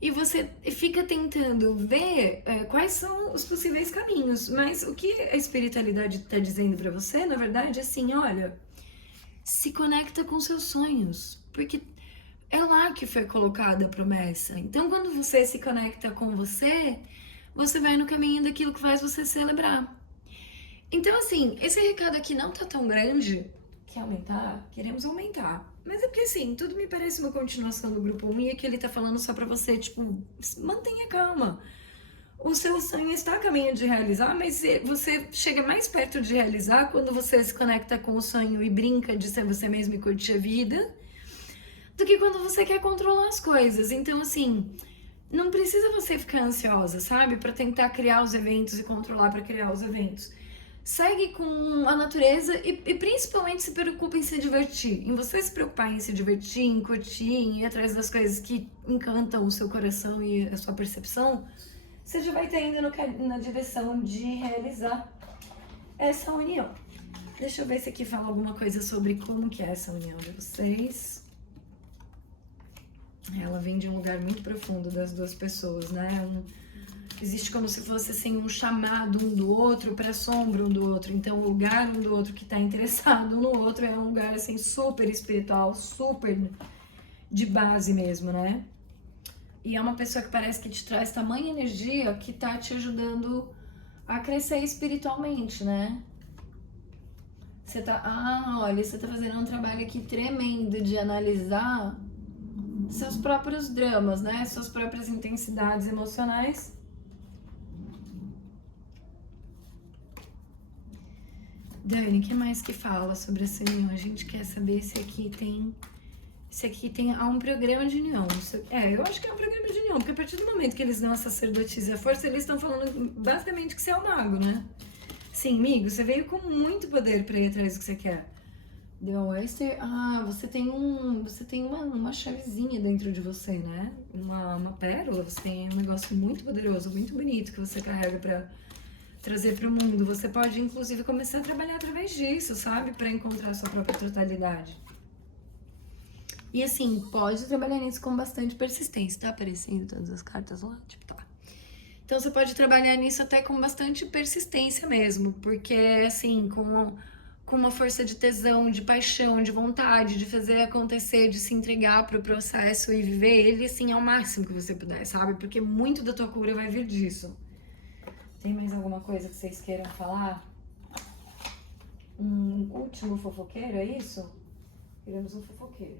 E você fica tentando ver quais são os possíveis caminhos. Mas o que a espiritualidade está dizendo para você, na verdade, é assim, olha, se conecta com seus sonhos. Porque é lá que foi colocada a promessa. Então, quando você se conecta com você, você vai no caminho daquilo que faz você celebrar. Então, assim, esse recado aqui não tá tão grande. Quer aumentar? Queremos aumentar. Mas é porque, assim, tudo me parece uma continuação do grupo 1 e aqui ele tá falando só pra você, tipo, mantenha calma. O seu sonho está a caminho de realizar, mas você chega mais perto de realizar quando você se conecta com o sonho e brinca de ser você mesmo e curtir a vida, do que quando você quer controlar as coisas. Então, assim, não precisa você ficar ansiosa, sabe? Pra tentar criar os eventos e controlar pra criar os eventos. Segue com a natureza e principalmente se preocupa em se divertir. Em você se preocupar em se divertir, em curtir, em ir atrás das coisas que encantam o seu coração e a sua percepção, você já vai estar indo na direção de realizar essa união. Deixa eu ver se aqui fala alguma coisa sobre como que é essa união de vocês. Ela vem de um lugar muito profundo das duas pessoas, né? Existe como se fosse assim um chamado um do outro para sombra um do outro. Então o lugar um do outro que está interessado um no outro é um lugar assim super espiritual, super de base mesmo, né? E é uma pessoa que parece que te traz tamanha energia que tá te ajudando a crescer espiritualmente, né? Você tá, olha, você tá fazendo um trabalho aqui tremendo de analisar seus próprios dramas, né? Suas próprias intensidades emocionais. Dani, o que mais que fala sobre essa união? A gente quer saber se aqui tem um programa de união. Eu acho que é um programa de união, porque a partir do momento que eles dão a sacerdotisa e a força, eles estão falando basicamente que você é o mago, né? Sim, amigo, você veio com muito poder pra ir atrás do que você quer. The Oyster, você tem uma chavezinha dentro de você, né? Uma pérola, você tem um negócio muito poderoso, muito bonito que você carrega pra trazer para o mundo. Você pode, inclusive, começar a trabalhar através disso, sabe? Para encontrar a sua própria totalidade. E assim, pode trabalhar nisso com bastante persistência. Tá aparecendo todas as cartas lá? Tipo, tá. Então você pode trabalhar nisso até com bastante persistência mesmo, porque assim, com uma força de tesão, de paixão, de vontade, de fazer acontecer, de se entregar pro processo e viver ele assim ao máximo que você puder, sabe? Porque muito da tua cura vai vir disso. Tem mais alguma coisa que vocês queiram falar? Um último fofoqueiro, é isso? Queremos um fofoqueiro.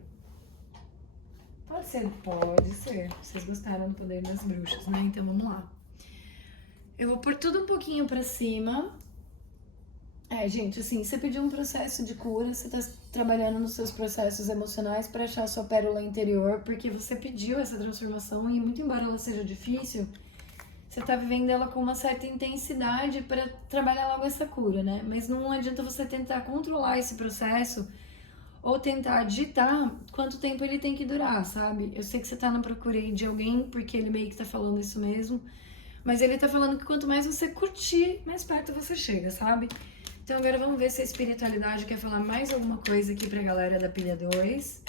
Pode ser, pode ser. Vocês gostaram do poder das bruxas, né? Então vamos lá. Eu vou pôr tudo um pouquinho pra cima. Gente, assim, você pediu um processo de cura, você tá trabalhando nos seus processos emocionais pra achar a sua pérola interior, porque você pediu essa transformação e, muito embora ela seja difícil, você tá vivendo ela com uma certa intensidade pra trabalhar logo essa cura, né? Mas não adianta você tentar controlar esse processo ou tentar ditar quanto tempo ele tem que durar, sabe? Eu sei que você tá na procura aí de alguém, porque ele meio que tá falando isso mesmo, mas ele tá falando que quanto mais você curtir, mais perto você chega, sabe? Então agora vamos ver se a espiritualidade quer falar mais alguma coisa aqui pra galera da pilha 2.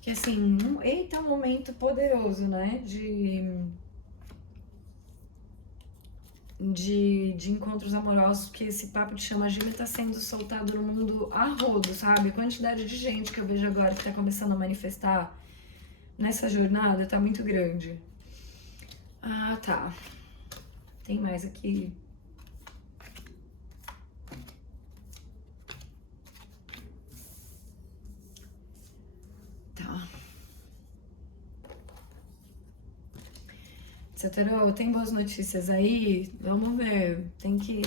Que assim, eita, um momento poderoso, né? De encontros amorosos, que esse papo de chama gêmea tá sendo soltado no mundo a rodo, sabe? A quantidade de gente que eu vejo agora que tá começando a manifestar nessa jornada tá muito grande. Ah, tá. Tem mais aqui. Tá. Satoru, tem boas notícias aí? Vamos ver. Tem que...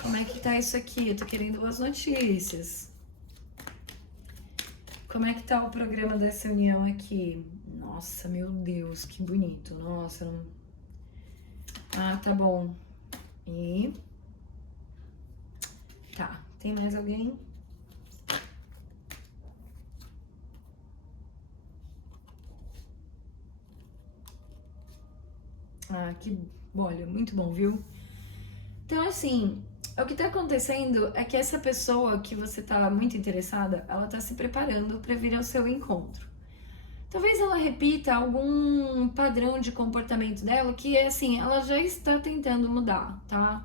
Como é que tá isso aqui? Eu tô querendo boas notícias. Como é que tá o programa dessa união aqui? Nossa, meu Deus, que bonito. Nossa, não... Ah, tá bom. E... Tá, tem mais alguém? Ah, que... Olha, muito bom, viu? Então, assim, o que tá acontecendo é que essa pessoa que você tá muito interessada, ela tá se preparando pra vir ao seu encontro. Talvez ela repita algum padrão de comportamento dela que é assim, ela já está tentando mudar, tá?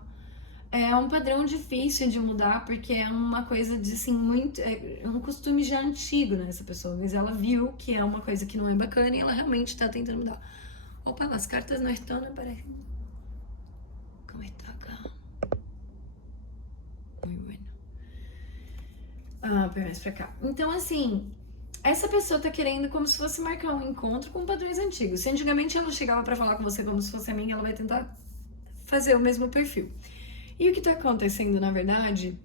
É um padrão difícil de mudar porque é uma coisa de assim, muito. É um costume já antigo nessa pessoa, mas ela viu que é uma coisa que não é bacana e ela realmente está tentando mudar. Opa, as cartas não estão aparecendo. Como está acá? Muito bueno. Mais pra cá. Então, assim, essa pessoa tá querendo como se fosse marcar um encontro com padrões antigos. Se antigamente ela chegava pra falar com você como se fosse amiga, ela vai tentar fazer o mesmo perfil. E o que tá acontecendo, na verdade,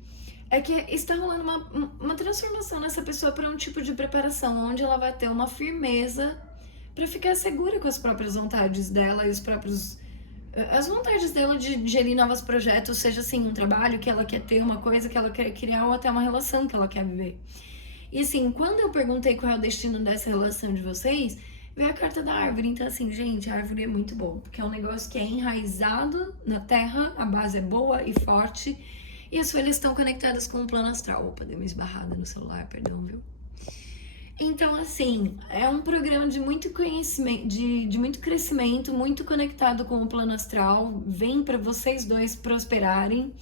é que está rolando uma transformação nessa pessoa para um tipo de preparação, onde ela vai ter uma firmeza para ficar segura com as próprias vontades dela e as vontades dela de gerir novos projetos, seja assim, um trabalho que ela quer ter, uma coisa que ela quer criar ou até uma relação que ela quer viver. E assim, quando eu perguntei qual é o destino dessa relação de vocês, veio a carta da árvore. Então assim, gente, a árvore é muito bom, porque é um negócio que é enraizado na terra, a base é boa e forte, e as folhas estão conectadas com o plano astral. Opa, dei uma esbarrada no celular, perdão, viu? Então, assim, é um programa de muito conhecimento, de muito crescimento, muito conectado com o plano astral. Vem para vocês dois prosperarem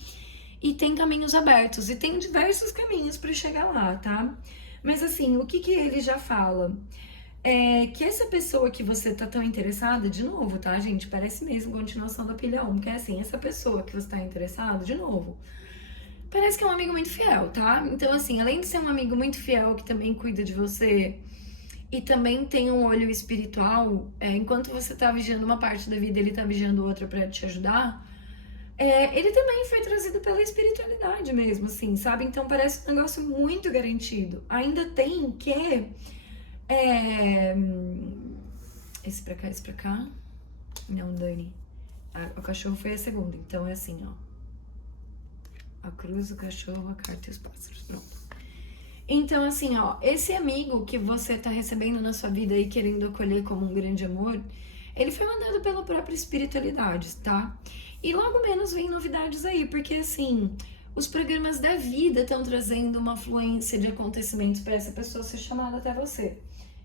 e tem caminhos abertos. E tem diversos caminhos para chegar lá, tá? Mas, assim, o que ele já fala? É que essa pessoa que você tá tão interessada, de novo, tá, gente? Parece mesmo continuação da pilha 1, que é assim, essa pessoa que você tá interessado, de novo, parece que é um amigo muito fiel, tá? Então, assim, além de ser um amigo muito fiel que também cuida de você e também tem um olho espiritual, enquanto você tá vigiando uma parte da vida, ele tá vigiando outra pra te ajudar, ele também foi trazido pela espiritualidade mesmo, assim, sabe? Então parece um negócio muito garantido. Ainda tem que... Esse pra cá, esse pra cá. Não, Dani. O cachorro foi a segunda, então é assim, ó. A cruz, o cachorro, a carta e os pássaros. Pronto. Então, assim, ó, esse amigo que você tá recebendo na sua vida e querendo acolher como um grande amor, ele foi mandado pela própria espiritualidade, tá? E logo menos vem novidades aí, porque, assim, os programas da vida estão trazendo uma fluência de acontecimentos para essa pessoa ser chamada até você.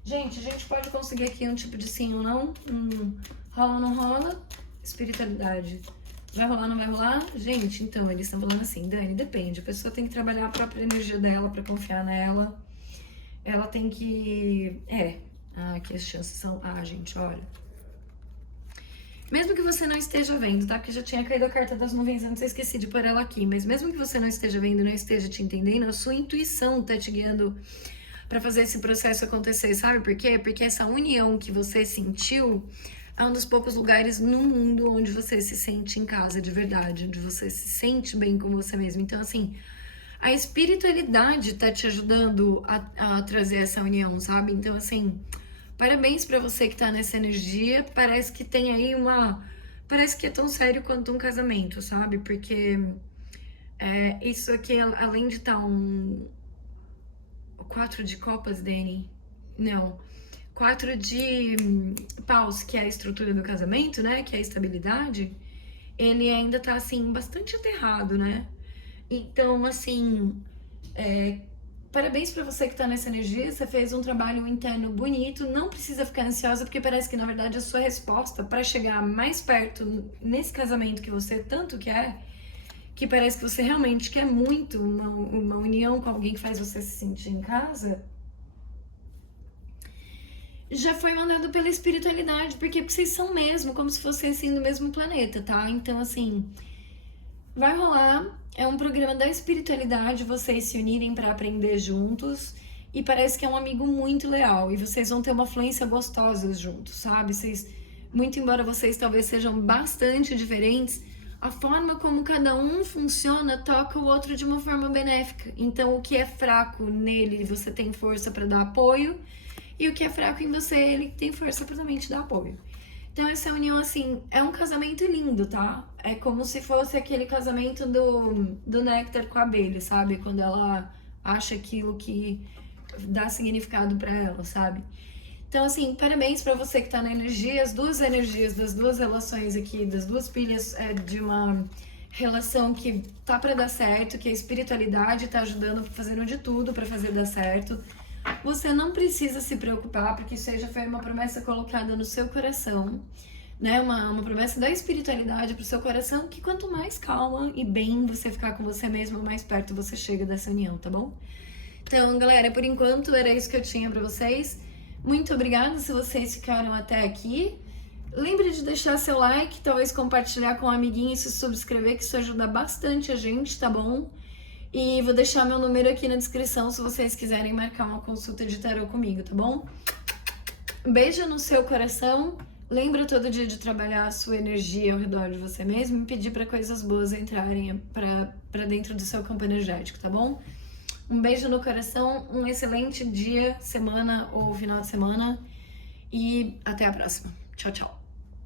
Gente, a gente pode conseguir aqui um tipo de sim ou não? Rola ou não rola? Espiritualidade. Vai rolar, não vai rolar? Gente, então, eles estão falando assim, Dani, depende. A pessoa tem que trabalhar a própria energia dela pra confiar nela. Ela tem que... aqui as chances são... gente, olha. Mesmo que você não esteja vendo, tá? Porque já tinha caído a carta das nuvens antes, eu esqueci de pôr ela aqui. Mas mesmo que você não esteja vendo, não esteja te entendendo, a sua intuição tá te guiando para fazer esse processo acontecer, sabe por quê? Porque essa união que você sentiu é um dos poucos lugares no mundo onde você se sente em casa de verdade, onde você se sente bem com você mesmo. Então, assim, a espiritualidade tá te ajudando a trazer essa união, sabe? Então, assim, parabéns pra você que tá nessa energia. Parece que tem aí uma. Parece que é tão sério quanto um casamento, sabe? Porque isso aqui, além de estar um. Quatro de copas, Dani? Não. Quatro de paus, que é a estrutura do casamento, né? Que é a estabilidade. Ele ainda tá, assim, bastante aterrado, né? Então, assim, parabéns pra você que tá nessa energia. Você fez um trabalho interno bonito. Não precisa ficar ansiosa, porque parece que, na verdade, a sua resposta pra chegar mais perto nesse casamento que você tanto quer, que parece que você realmente quer muito uma união com alguém que faz você se sentir em casa, já foi mandado pela espiritualidade, porque vocês são mesmo, como se fossem assim do mesmo planeta, tá? Então, assim, vai rolar. É um programa da espiritualidade, vocês se unirem pra aprender juntos. E parece que é um amigo muito leal. E vocês vão ter uma fluência gostosa juntos, sabe? Muito embora vocês talvez sejam bastante diferentes, a forma como cada um funciona toca o outro de uma forma benéfica. Então, o que é fraco nele, você tem força pra dar apoio. E o que é fraco em você, ele tem força pra também te dar apoio. Então, essa união, assim, é um casamento lindo, tá? É como se fosse aquele casamento do néctar com a abelha, sabe? Quando ela acha aquilo que dá significado pra ela, sabe? Então, assim, parabéns pra você que tá na energia, as duas energias das duas relações aqui, das duas pilhas de uma relação que tá pra dar certo, que a espiritualidade tá ajudando, fazendo de tudo pra fazer dar certo. Você não precisa se preocupar, porque isso aí já foi uma promessa colocada no seu coração, né? Uma promessa da espiritualidade pro seu coração, que quanto mais calma e bem você ficar com você mesmo, mais perto você chega dessa união, tá bom? Então, galera, por enquanto era isso que eu tinha pra vocês. Muito obrigada se vocês ficaram até aqui. Lembre de deixar seu like, talvez compartilhar com um amiguinho e se subscrever, que isso ajuda bastante a gente, tá bom? E vou deixar meu número aqui na descrição se vocês quiserem marcar uma consulta de tarô comigo, tá bom? Beijo no seu coração. Lembra todo dia de trabalhar a sua energia ao redor de você mesmo e pedir para coisas boas entrarem para dentro do seu campo energético, tá bom? Um beijo no coração, um excelente dia, semana ou final de semana e até a próxima. Tchau, tchau.